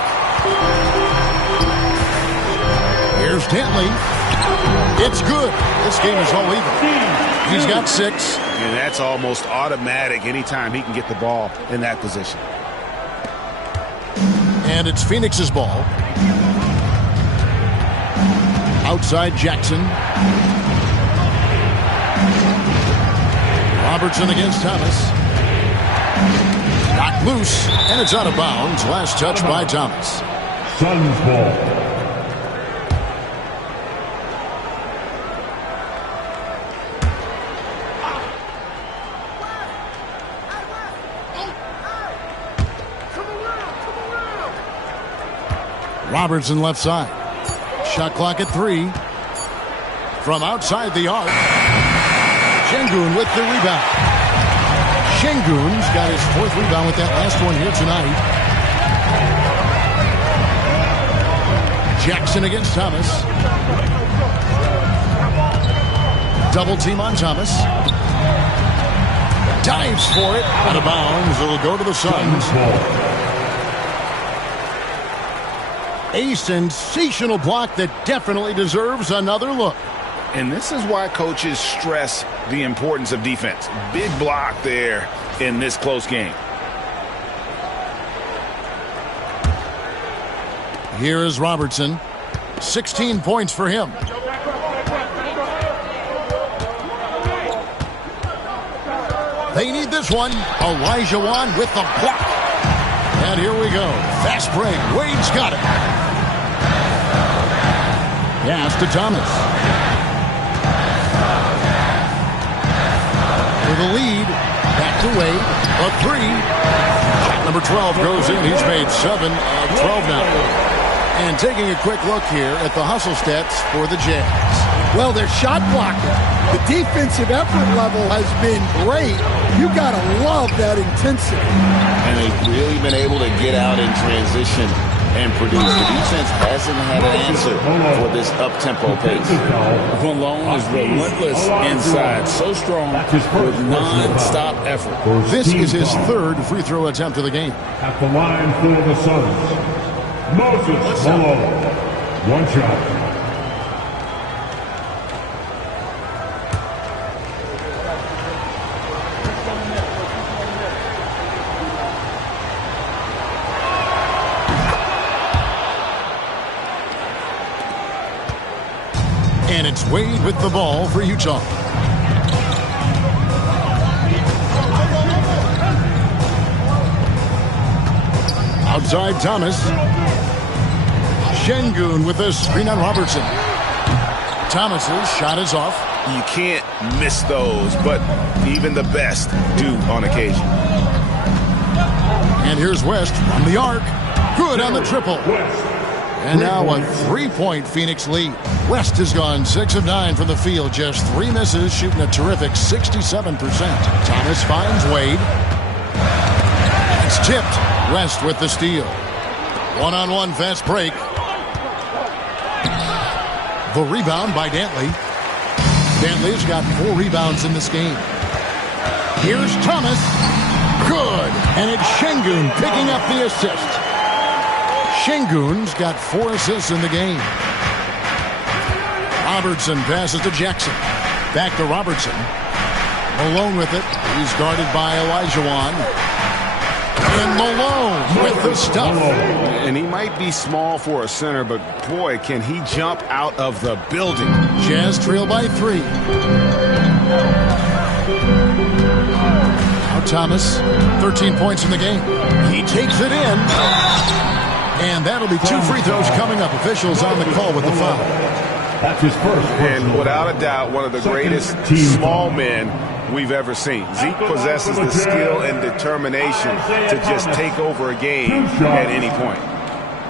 Here's Dantley. It's good. This game is all even. He's got 6. And that's almost automatic anytime he can get the ball in that position. And it's Phoenix's ball. Outside Jackson. Robertson against Thomas. Knocked loose, and it's out of bounds. Last touch by Thomas. Suns ball. Robertson left side. Shot clock at 3. From outside the arc. Şengün with the rebound. Şengün's got his 4th rebound with that last one here tonight. Jackson against Thomas. Double team on Thomas. Dives for it. Out of bounds. It'll go to the Suns. A sensational block that definitely deserves another look. And this is why coaches stress the importance of defense. Big block there in this close game. Here is Robertson. 16 points for him. They need this one. Olajuwon with the block. And here we go. Fast break. Wade's got it. Pass to Thomas. For the lead. Back to Wade. A 3. Shot number 12 goes in. He's made 7 of 12 now. And taking a quick look here at the hustle stats for the Jazz. Well, they're shot blocking. The defensive effort level has been great. You got to love that intensity. And they've really been able to get out in transition and produce. The defense hasn't had an answer for this up-tempo pace. Malone is relentless inside, so strong with non-stop effort. This is his 3rd free throw attempt of the game. At the line for the Suns, Moses Malone. 1 shot. And it's Wade with the ball for Utah. Outside Thomas. Şengün with a screen on Robertson. Thomas's shot is off. You can't miss those, but even the best do on occasion. And here's West from the arc. Good on the triple. And now a 3-point Phoenix lead. West has gone 6 of 9 from the field. Just 3 misses, shooting a terrific 67%. Thomas finds Wade. It's tipped. West with the steal. One-on-one fast break. The rebound by Dantley. Dantley's got 4 rebounds in this game. Here's Thomas. Good. And it's Şengün picking up the assist. Şengün's got 4 assists in the game. Robertson passes to Jackson. Back to Robertson. Malone with it. He's guarded by Olajuwon. And Malone with the stuff. And he might be small for a center, but boy, can he jump out of the building. Jazz trail by 3. Now Thomas, 13 points in the game. He takes it in. And that'll be 2 free throws coming up. Officials on the call with the foul. That's his first. And without a doubt, one of the greatest small men we've ever seen. Zeke possesses the skill and determination to just take over a game at any point.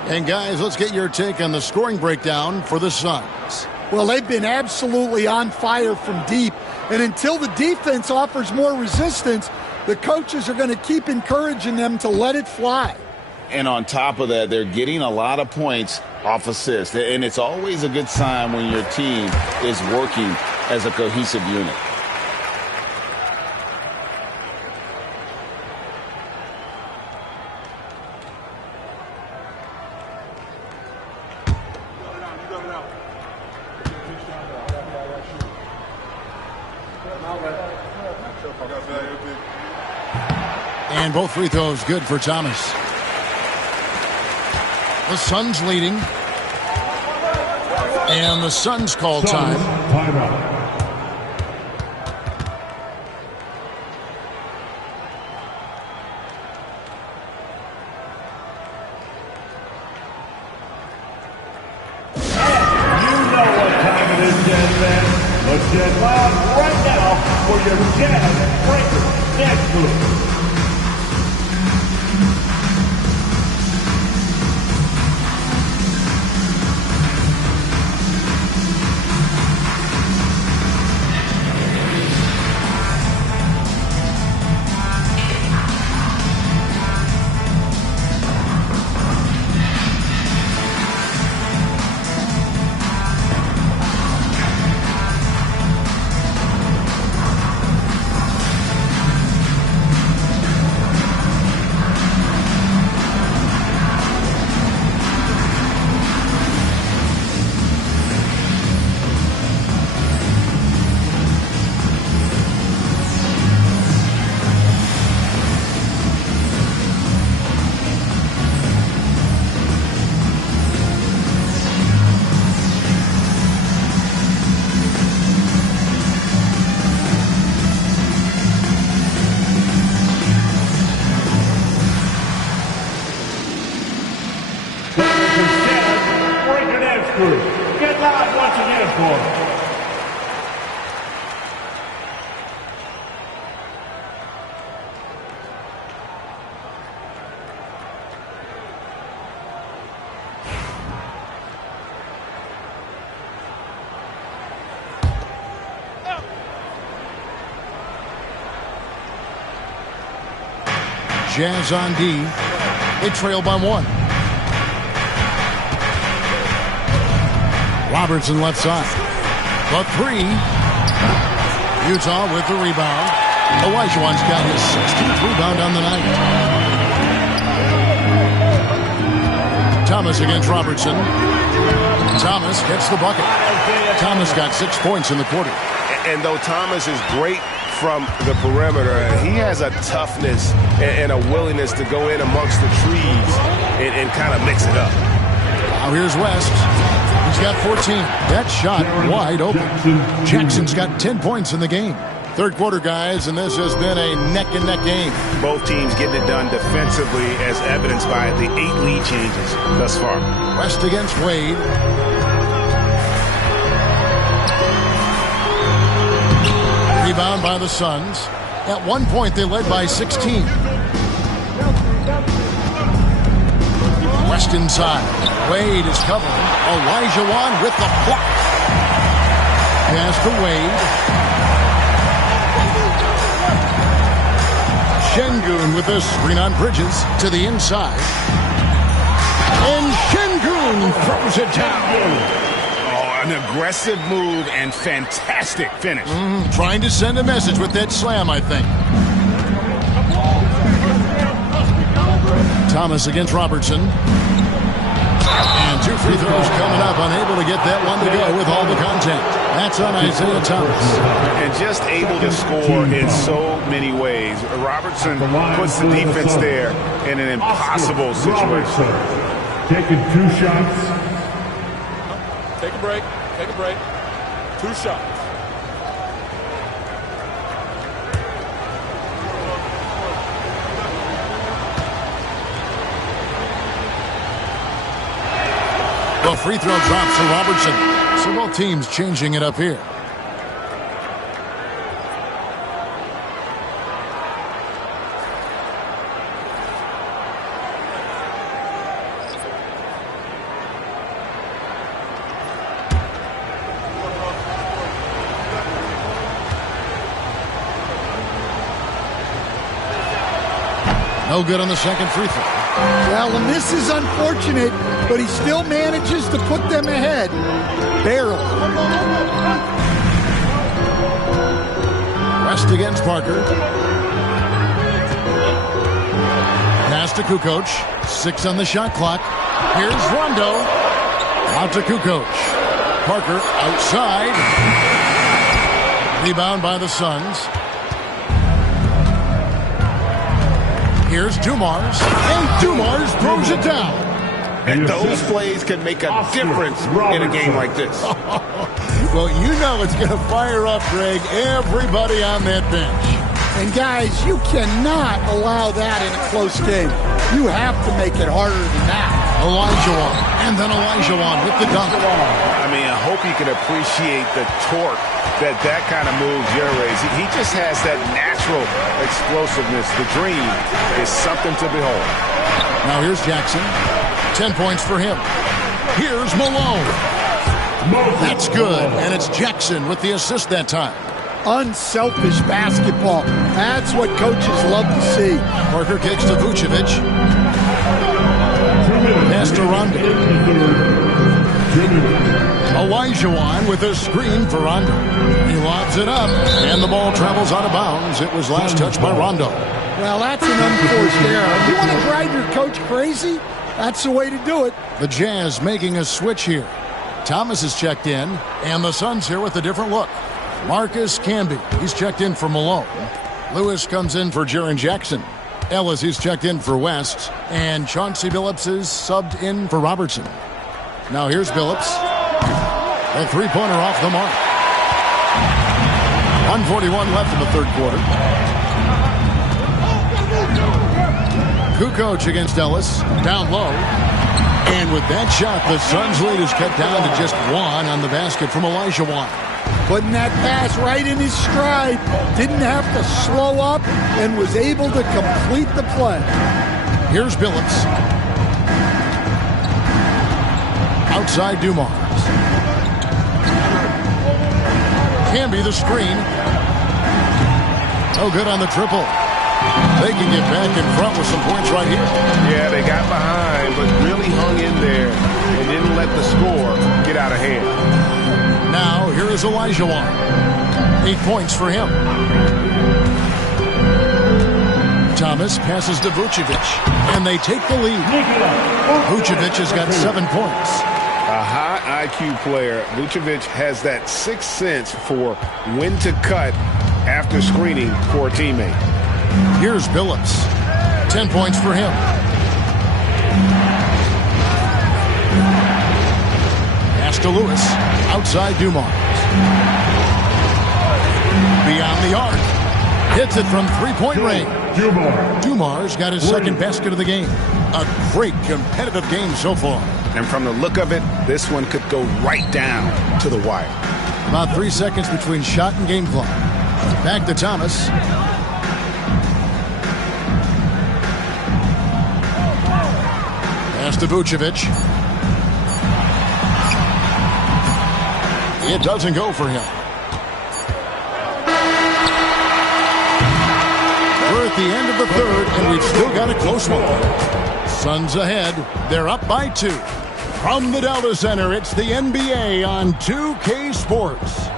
And guys, let's get your take on the scoring breakdown for the Suns. Well, they've been absolutely on fire from deep. And until the defense offers more resistance, the coaches are going to keep encouraging them to let it fly. And on top of that, they're getting a lot of points off assists. And it's always a good sign when your team is working as a cohesive unit. And both free throws good for Thomas. The Suns leading. And the Suns call time. Timeout. Let's get loud right now for your Jazz Breaker next move. Get loud once again for him. Jazz on D. They trail by one. Robertson left side. The three. Utah with the rebound. Olajuwon's got his 16th rebound on the night. Thomas against Robertson. Thomas gets the bucket. Thomas got 6 points in the quarter. And though Thomas is great from the perimeter, he has a toughness and a willingness to go in amongst the trees and kind of mix it up. Now here's West. He's got 14. That shot wide open. Jackson's got 10 points in the game. Third quarter, guys, and this has been a neck-and-neck game. Both teams getting it done defensively, as evidenced by the 8 lead changes thus far. West against Wade. Rebound by the Suns. At one point, they led by 16. West inside. Wade is covering. Olajuwon with the block. Pass to Wade. Şengün with the screen on Bridges to the inside. And Şengün throws it down. An aggressive move and fantastic finish. Trying to send a message with that slam, I think. Thomas against Robertson. And 2 free throws coming up. Unable to get that one to go with all the contact. That's on Isaiah Thomas. And just able to score in so many ways. Robertson puts the defense there in an impossible situation. Taking 2 shots. Take a break. Take a break. 2 shots. Well, free throw drops to Robertson. So both teams changing it up here. No good on the second free throw. Well, and this is unfortunate, but he still manages to put them ahead. Barely. West against Parker. Pass to Kukoc. 6 on the shot clock. Here's Rondo. Out to Kukoc. Parker outside. Rebound by the Suns. Here's Dumars. And Dumars throws it down. And those plays can make a difference in a game like this. Well, you know it's going to fire up, Greg, everybody on that bench. And, guys, you cannot allow that in a close game. You have to make it harder than that. Olajuwon. And then Olajuwon with the dunk. I mean, I hope you can appreciate the torque that kind of move generates. He just has that natural explosiveness. The dream is something to behold. Now here's Jackson. 10 points for him. Here's Malone. That's good. And it's Jackson with the assist that time. Unselfish basketball. That's what coaches love to see. Parker kicks to Vucevic. Pass to Rondo. Olajuwon with a screen for Rondo. He lobs it up, and the ball travels out of bounds. It was last touched by Rondo. Well, that's an unforced error. You want to drive your coach crazy? That's the way to do it. The Jazz making a switch here. Thomas is checked in, and the Suns here with a different look. Marcus Camby, he's checked in for Malone. Lewis comes in for Jaren Jackson. Ellis, he's checked in for West. And Chauncey Billups is subbed in for Robertson. Now here's Billups. A three-pointer off the mark. 1:41 left in the third quarter. Kukoc against Ellis. Down low. And with that shot, the Suns' lead is cut down to just 1 on the basket from Olajuwon. Putting that pass right in his stride. Didn't have to slow up and was able to complete the play. Here's Billups. Outside Dumars. Camby the screen. No good on the triple. They can get back in front with some points right here. Yeah, they got behind, but really hung in there and didn't let the score get out of hand. Now, here is Olajuwon. 8 points for him. Thomas passes to Vucevic, and they take the lead. Vucevic has got 7 points. A high IQ player. Vucevic has that sixth sense for when to cut after screening for a teammate. Here's Billups. 10 points for him. Pass to Lewis. Outside Dumars. Beyond the arc. Hits it from three-point range. Dumars got his second basket of the game. A great competitive game so far. And from the look of it, this one could go right down to the wire. About 3 seconds between shot and game clock. Back to Thomas. Pass to Vucevic. It doesn't go for him. We're at the end of the third, and we've still got a close one. Suns ahead. They're up by 2. From the Delta Center, it's the NBA on 2K Sports.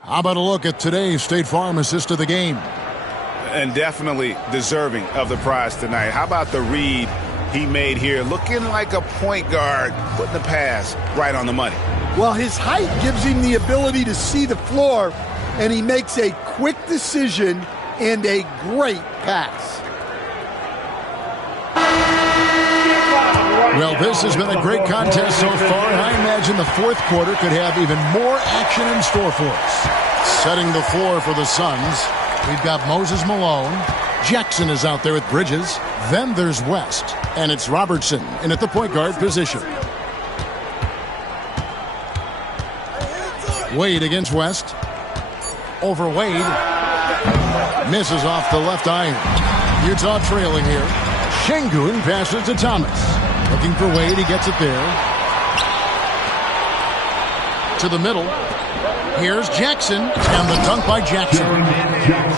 How about a look at today's State Farm assist of the game? And definitely deserving of the prize tonight. How about the read he made here? Looking like a point guard, putting the pass right on the money. Well, his height gives him the ability to see the floor, and he makes a quick decision and a great pass. Well, this has been a great contest so far, and I imagine the fourth quarter could have even more action in store for us. Setting the floor for the Suns, we've got Moses Malone. Jackson is out there with Bridges. Then there's West, and it's Robertson in at the point guard position. Wade against West. Over Wade. Misses off the left iron. Utah trailing here. Şengün passes to Thomas. Looking for Wade. He gets it there. To the middle. Here's Jackson. And the dunk by Jackson.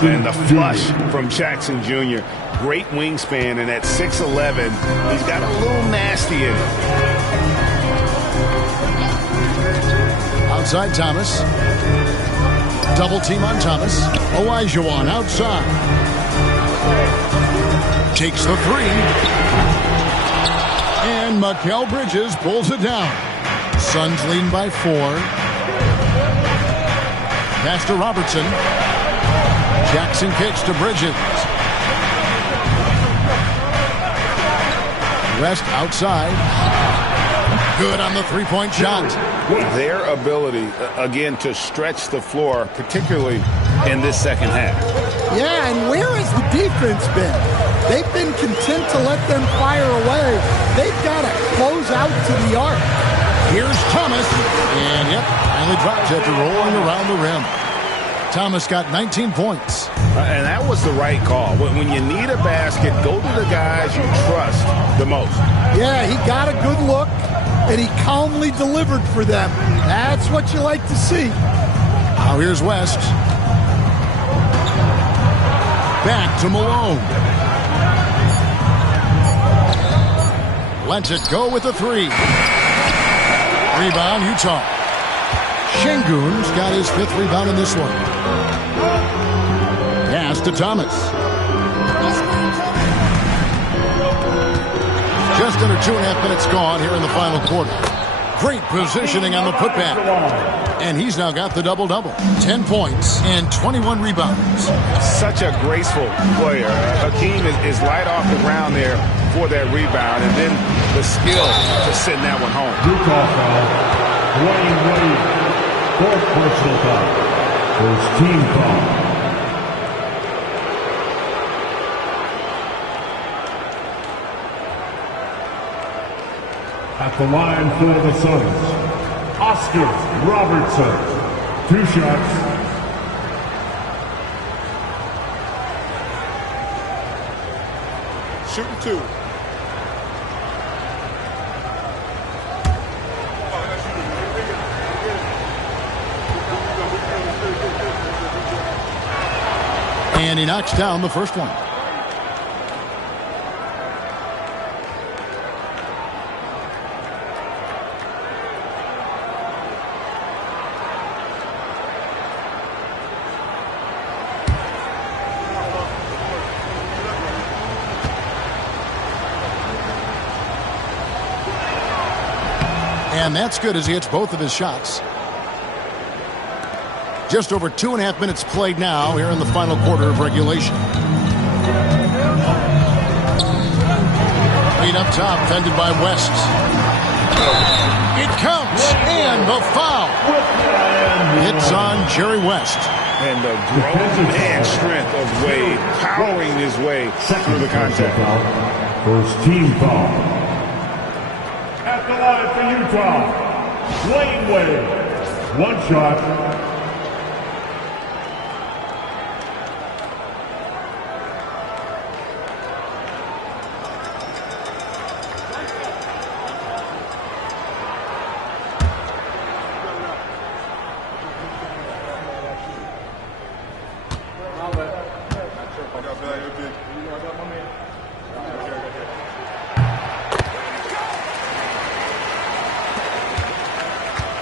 And the flush from Jackson Jr. Great wingspan, and at 6'11", he's got a little nasty in it. Outside Thomas. Double team on Thomas. Olajuwon outside. Takes the three. And Mikal Bridges pulls it down. Suns leading by 4. Pass to Robertson. Jackson kicks to Bridges. West outside. Good on the three-point shot. Their ability, again, to stretch the floor, particularly in this second half. Yeah, and where has the defense been? They've been content to let them fire away. They've got to close out to the arc. Here's Thomas. And, yep, finally drops after rolling around the rim. Thomas got 19 points. And that was the right call. When you need a basket, go to the guys you trust the most. Yeah, he got a good look, and he calmly delivered for them. That's what you like to see. Now here's West. Back to Malone. Lets it go with a three. Rebound, Utah. Şengün's got his 5th rebound in this one. Pass to Thomas. Just under 2.5 minutes gone here in the final quarter. Great positioning on the putback. And he's now got the double-double. 10 points and 21 rebounds. Such a graceful player. Hakeem is light off the ground there for that rebound. And then the skill to send that one home. Utah foul. Dwayne Wade. 4th personal foul. First team foul. At the line for the Suns, Oscar Robertson. 2 shots. Shooting 2. And he knocks down the first one. And that's good as he hits both of his shots. Just over 2.5 minutes played now here in the final quarter of regulation. Lead up top, fended by West. It counts, and the foul. It's on Jerry West. And the grown man strength of Wade powering his way through the contact. First team foul. At the line for Utah, Dwayne Wade. 1 shot.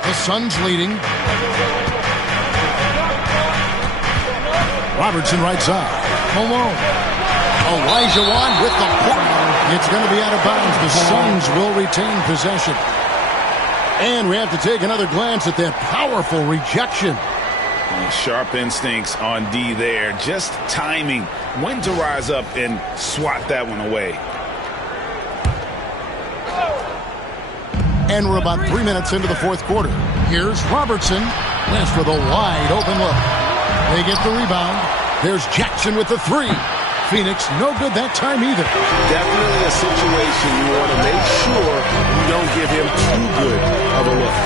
The Suns leading. Robertson right side. Malone. Olajuwon with the point. It's going to be out of bounds. The Suns will retain possession. And we have to take another glance at that powerful rejection. Sharp instincts on D there. Just timing when to rise up and swat that one away. And we're about 3 minutes into the fourth quarter. Here's Robertson. West with a wide open look. They get the rebound. There's Jackson with the three. Phoenix no good that time either. Definitely a situation you want to make sure you don't give him too good of a look.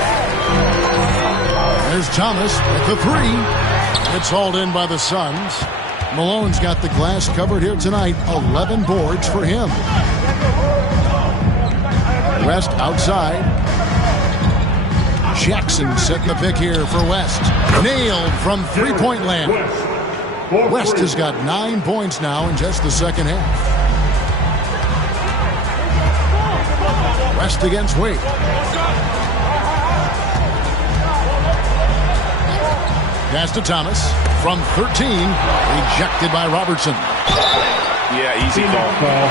There's Thomas with the three. It's hauled in by the Suns. Malone's got the glass covered here tonight. 11 boards for him. West outside. Jackson setting the pick here for West. Nailed from three-point land. West has got 9 points now in just the second half. West against Wade. Pass to Thomas from 13. Rejected by Robertson. Yeah, easy call.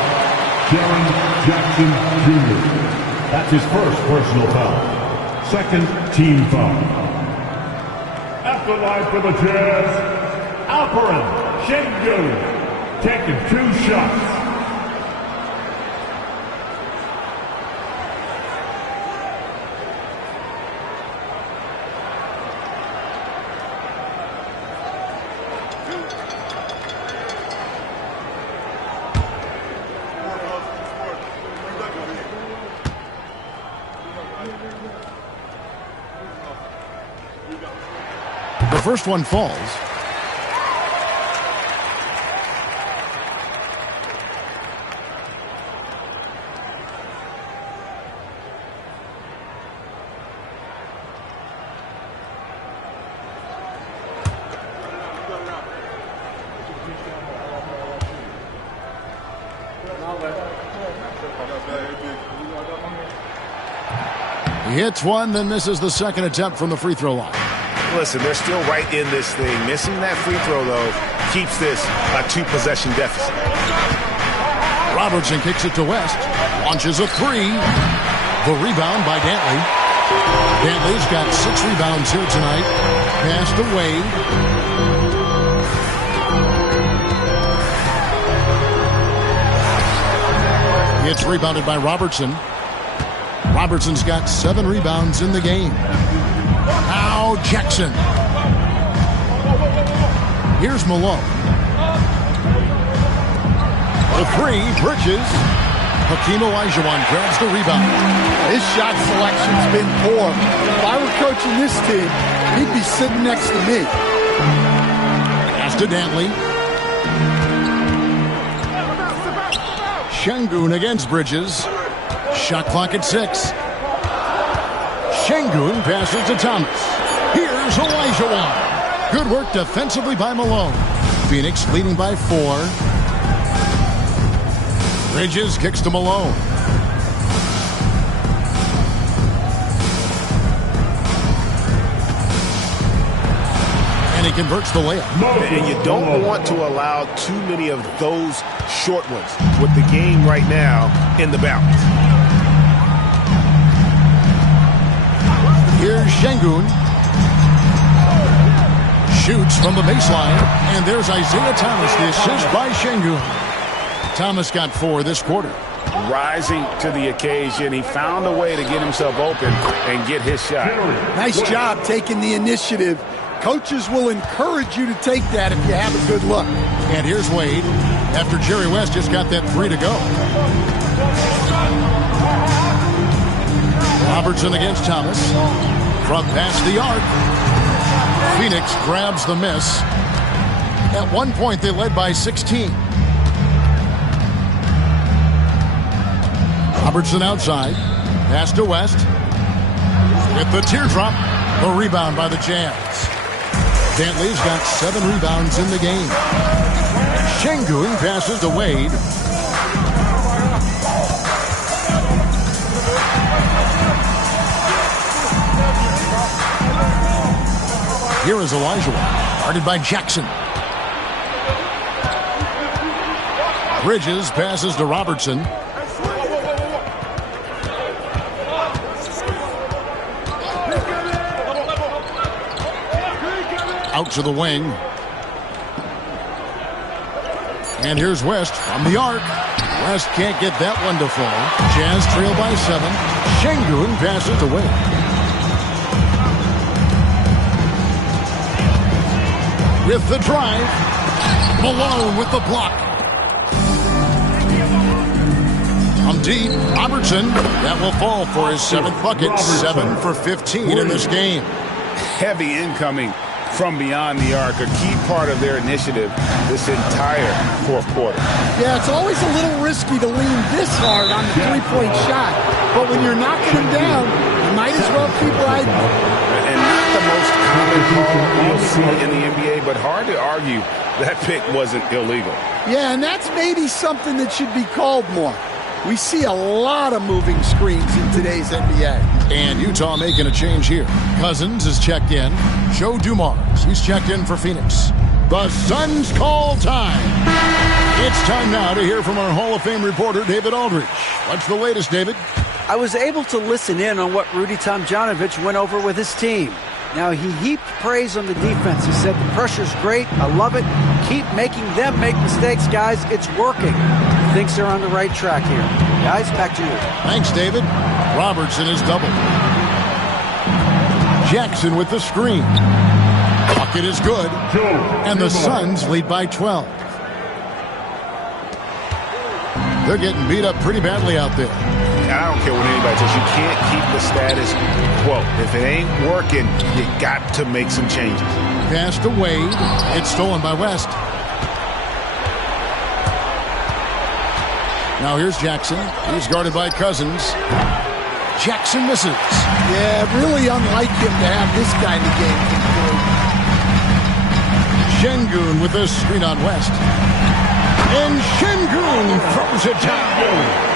Jaren Jackson Jr. That's his first personal foul. Second team foul. At the line for the Jazz, Alperen Sengun taking 2 shots. The first one falls. He hits one, then misses the second attempt from the free throw line. Listen, they're still right in this thing. Missing that free throw, though, keeps this a 2-possession deficit. Robertson kicks it to West. Launches a three. The rebound by Dantley. Dantley's got 6 rebounds here tonight. Pass to Wade. It's rebounded by Robertson. Robertson's got 7 rebounds in the game. Now Jackson. Here's Malone. The three, Bridges. Hakeem Olajuwon grabs the rebound. His shot selection's been poor. If I were coaching this team, he'd be sitting next to me. Pass to Dantley. Sengun against Bridges. Shot clock at 6. Sengun passes to Thomas. Here's Olajuwon. Good work defensively by Malone. Phoenix leading by 4. Bridges kicks to Malone. And he converts the layup. And you don't want to allow too many of those short ones with the game right now in the balance. Here's Sengun. Shoots from the baseline. And there's Isaiah Thomas, the assist by Sengun. Thomas got 4 this quarter. Rising to the occasion. He found a way to get himself open and get his shot. Nice job taking the initiative. Coaches will encourage you to take that if you have a good look. And here's Wade after Jerry West just got that 3 to go. Robertson against Thomas. From past the arc. Phoenix grabs the miss. At one point, they led by 16. Robertson outside. Pass to West. With the teardrop. The rebound by the Jazz. Dantley's got 7 rebounds in the game. Sengun passes to Wade. Here is Olajuwon, guarded by Jackson. Bridges passes to Robertson. Out to the wing. And here's West from the arc. West can't get that one to fall. Jazz trail by 7. Sengun passes away. With the drive. Malone with the block. From deep, Robertson. That will fall for his 7th bucket. 7 for 15 in this game. Heavy incoming from beyond the arc, a key part of their initiative this entire fourth quarter. Yeah, it's always a little risky to lean this hard on the three-point shot, but when you're knocking them down, you might as well keep riding. And not the most common call you'll see in the NBA, but hard to argue that pick wasn't illegal. Yeah, and that's maybe something that should be called more. We see a lot of moving screens in today's NBA. And Utah making a change here. Cousins is checked in. Joe Dumars, he's checked in for Phoenix. The Suns call time. It's time now to hear from our Hall of Fame reporter, David Aldridge. What's the latest, David? I was able to listen in on what Rudy Tomjanovich went over with his team. Now, he heaped praise on the defense. He said, the pressure's great. I love it. Keep making them make mistakes, guys. It's working. He thinks they're on the right track here. Guys, back to you. Thanks, David. Robertson is doubled. Jackson with the screen. Bucket is good. And the Suns lead by 12. They're getting beat up pretty badly out there. And I don't care what anybody says. You can't keep the status quo. If it ain't working, you got to make some changes. Pass to Wade. It's stolen by West. Now here's Jackson. He's guarded by Cousins. Jackson misses. Yeah, really unlike him to have this kind of game control. Şengün with a screen on West. And Şengün throws it down.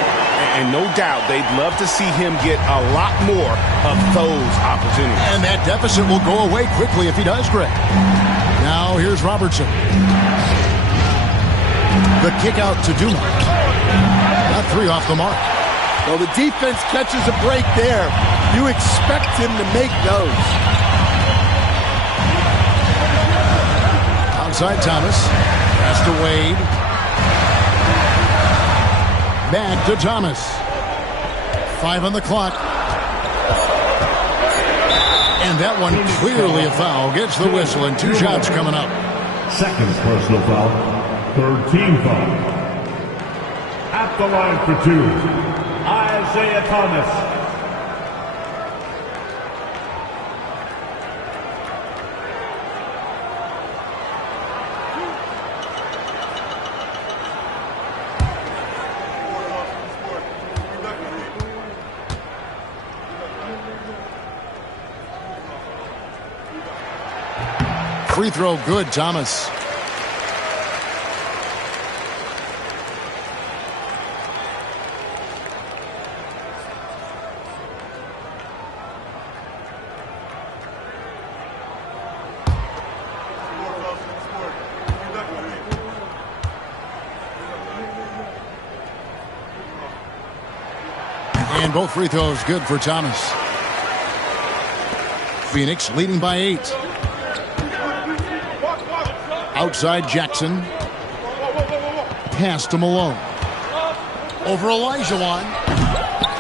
And no doubt they'd love to see him get a lot more of those opportunities. And that deficit will go away quickly if he does, Greg. Now here's Robertson. The kick out to Dumars. Not three off the mark. Well, the defense catches a break there. You expect him to make those. Outside Thomas. Pass to Wade. Back to Thomas. 5 on the clock. And that one clearly a foul. Gets the whistle and 2 shots coming up. Second personal foul. Third team foul. At the line for 2, Isaiah Thomas. Free throw good, Thomas. And both free throws good for Thomas. Phoenix leading by 8. Outside Jackson. Pass to Malone. Over Olajuwon.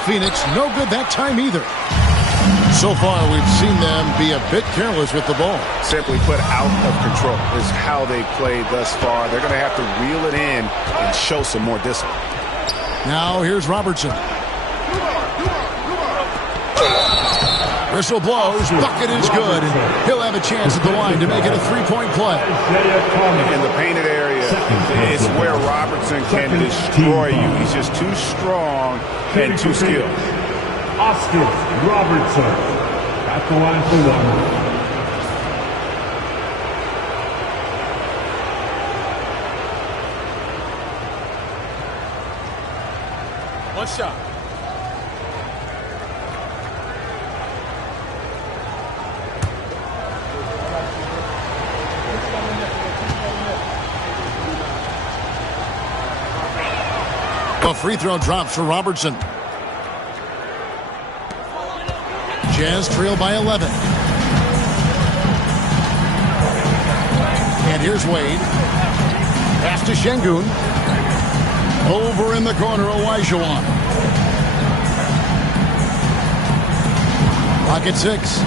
Phoenix no good that time either. So far we've seen them be a bit careless with the ball. Simply put, out of control is how they played thus far. They're going to have to reel it in and show some more discipline. Now here's Robertson. Whistle blows. Bucket is good. And he'll have a chance at the line to make it a 3-point play. In the painted area is where Robertson can destroy you. He's just too strong and too skilled. Oscar Robertson at the line for 1. One shot. A free throw drops for Robertson. Jazz trail by 11. And here's Wade. Pass to Şengün. Over in the corner, Olajuwon. Pocket 6.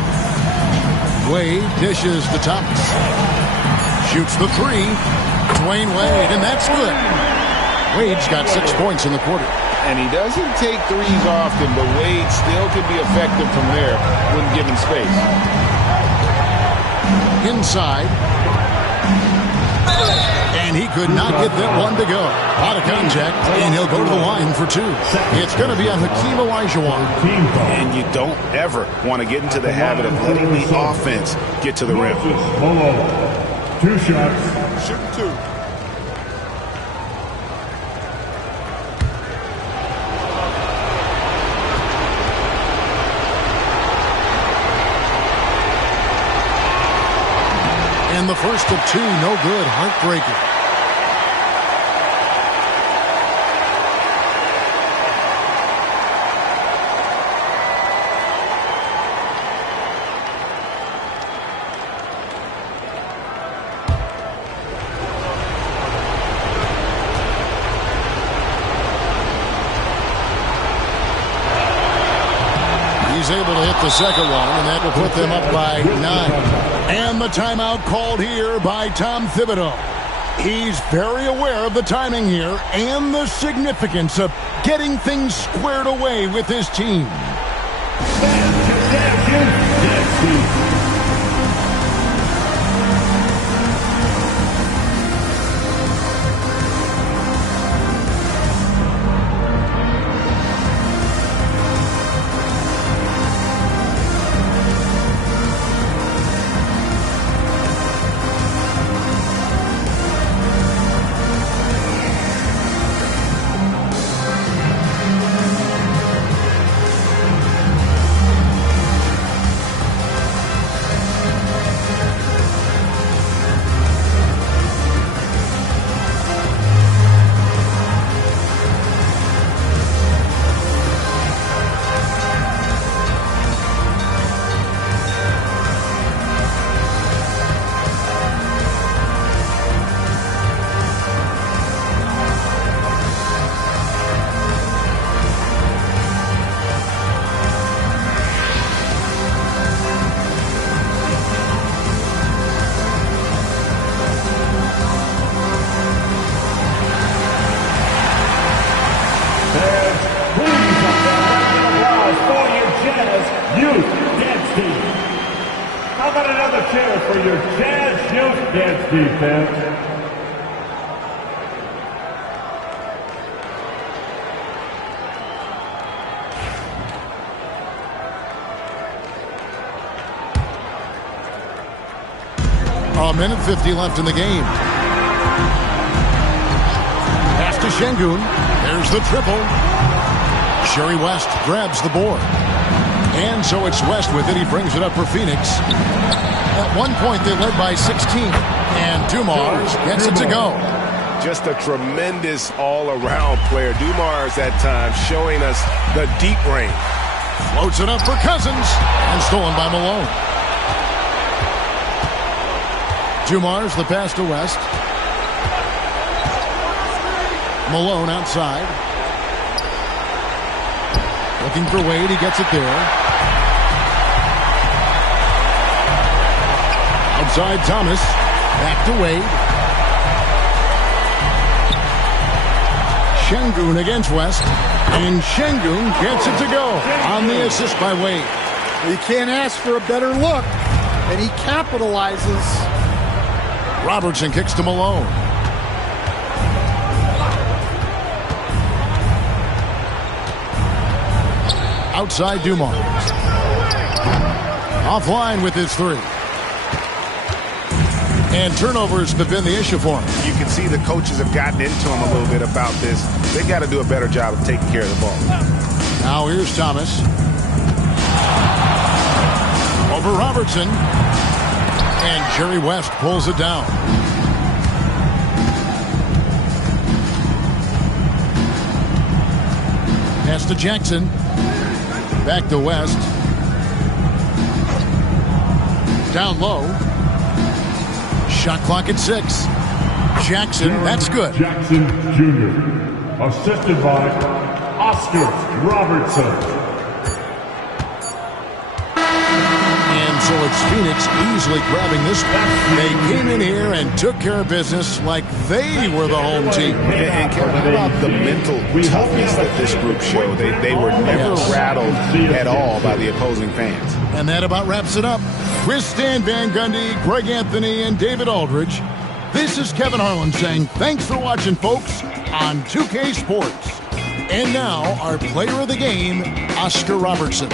Wade dishes to Thomas. Shoots the 3. Dwayne Wade, and that's good. Wade's got 6 points in the quarter. And he doesn't take threes often, but Wade still can be effective from there when given space. inside. And he could not get that one to go. Out of contact, and he'll go to the line for two. It's going to be on Hakeem Olajuwon. And you don't ever want to get into the habit of letting the offense get to the rim. 2 shots. Shooting 2. And the first of 2, no good. Heartbreaker. He's able to hit the second one, and that will put them up by 9. And the timeout called here by Tom Thibodeau. He's very aware of the timing here and the significance of getting things squared away with his team. How about another cheer for your Jazz Youth Dance defense? A minute 50 left in the game. Pass to Şengün. There's the triple. Sherry West grabs the board. And so it's West with it. He brings it up for Phoenix. At one point, they led by 16. And Dumars gets it to go. Just a tremendous all-around player. Dumars at times showing us the deep range. Floats it up for Cousins. And stolen by Malone. Dumars, the pass to West. Malone outside. Looking for Wade. He gets it there. Outside Thomas. Back to Wade. Şengün against West. And Şengün gets it to go on the assist by Wade. You can't ask for a better look. And he capitalizes. Robertson kicks to Malone. Outside Dumars. Offline with his three. And turnovers have been the issue for him. You can see the coaches have gotten into him a little bit about this. They got to do a better job of taking care of the ball. Now here's Thomas. Over Robertson. And Jerry West pulls it down. Pass to Jackson. Back to West. Down low. Shot clock at 6. Jackson, that's good. Jackson Jr. Assisted by Oscar Robertson. And So it's Phoenix easily grabbing this one. They came in here and took care of business like they were the home team. And Kevin, how about the mental toughness that this group showed? They were never rattled at all by the opposing fans. And that about wraps it up. With Stan Van Gundy, Greg Anthony, and David Aldridge, this is Kevin Harlan saying thanks for watching, folks, on 2K Sports. And now, our player of the game, Oscar Robertson.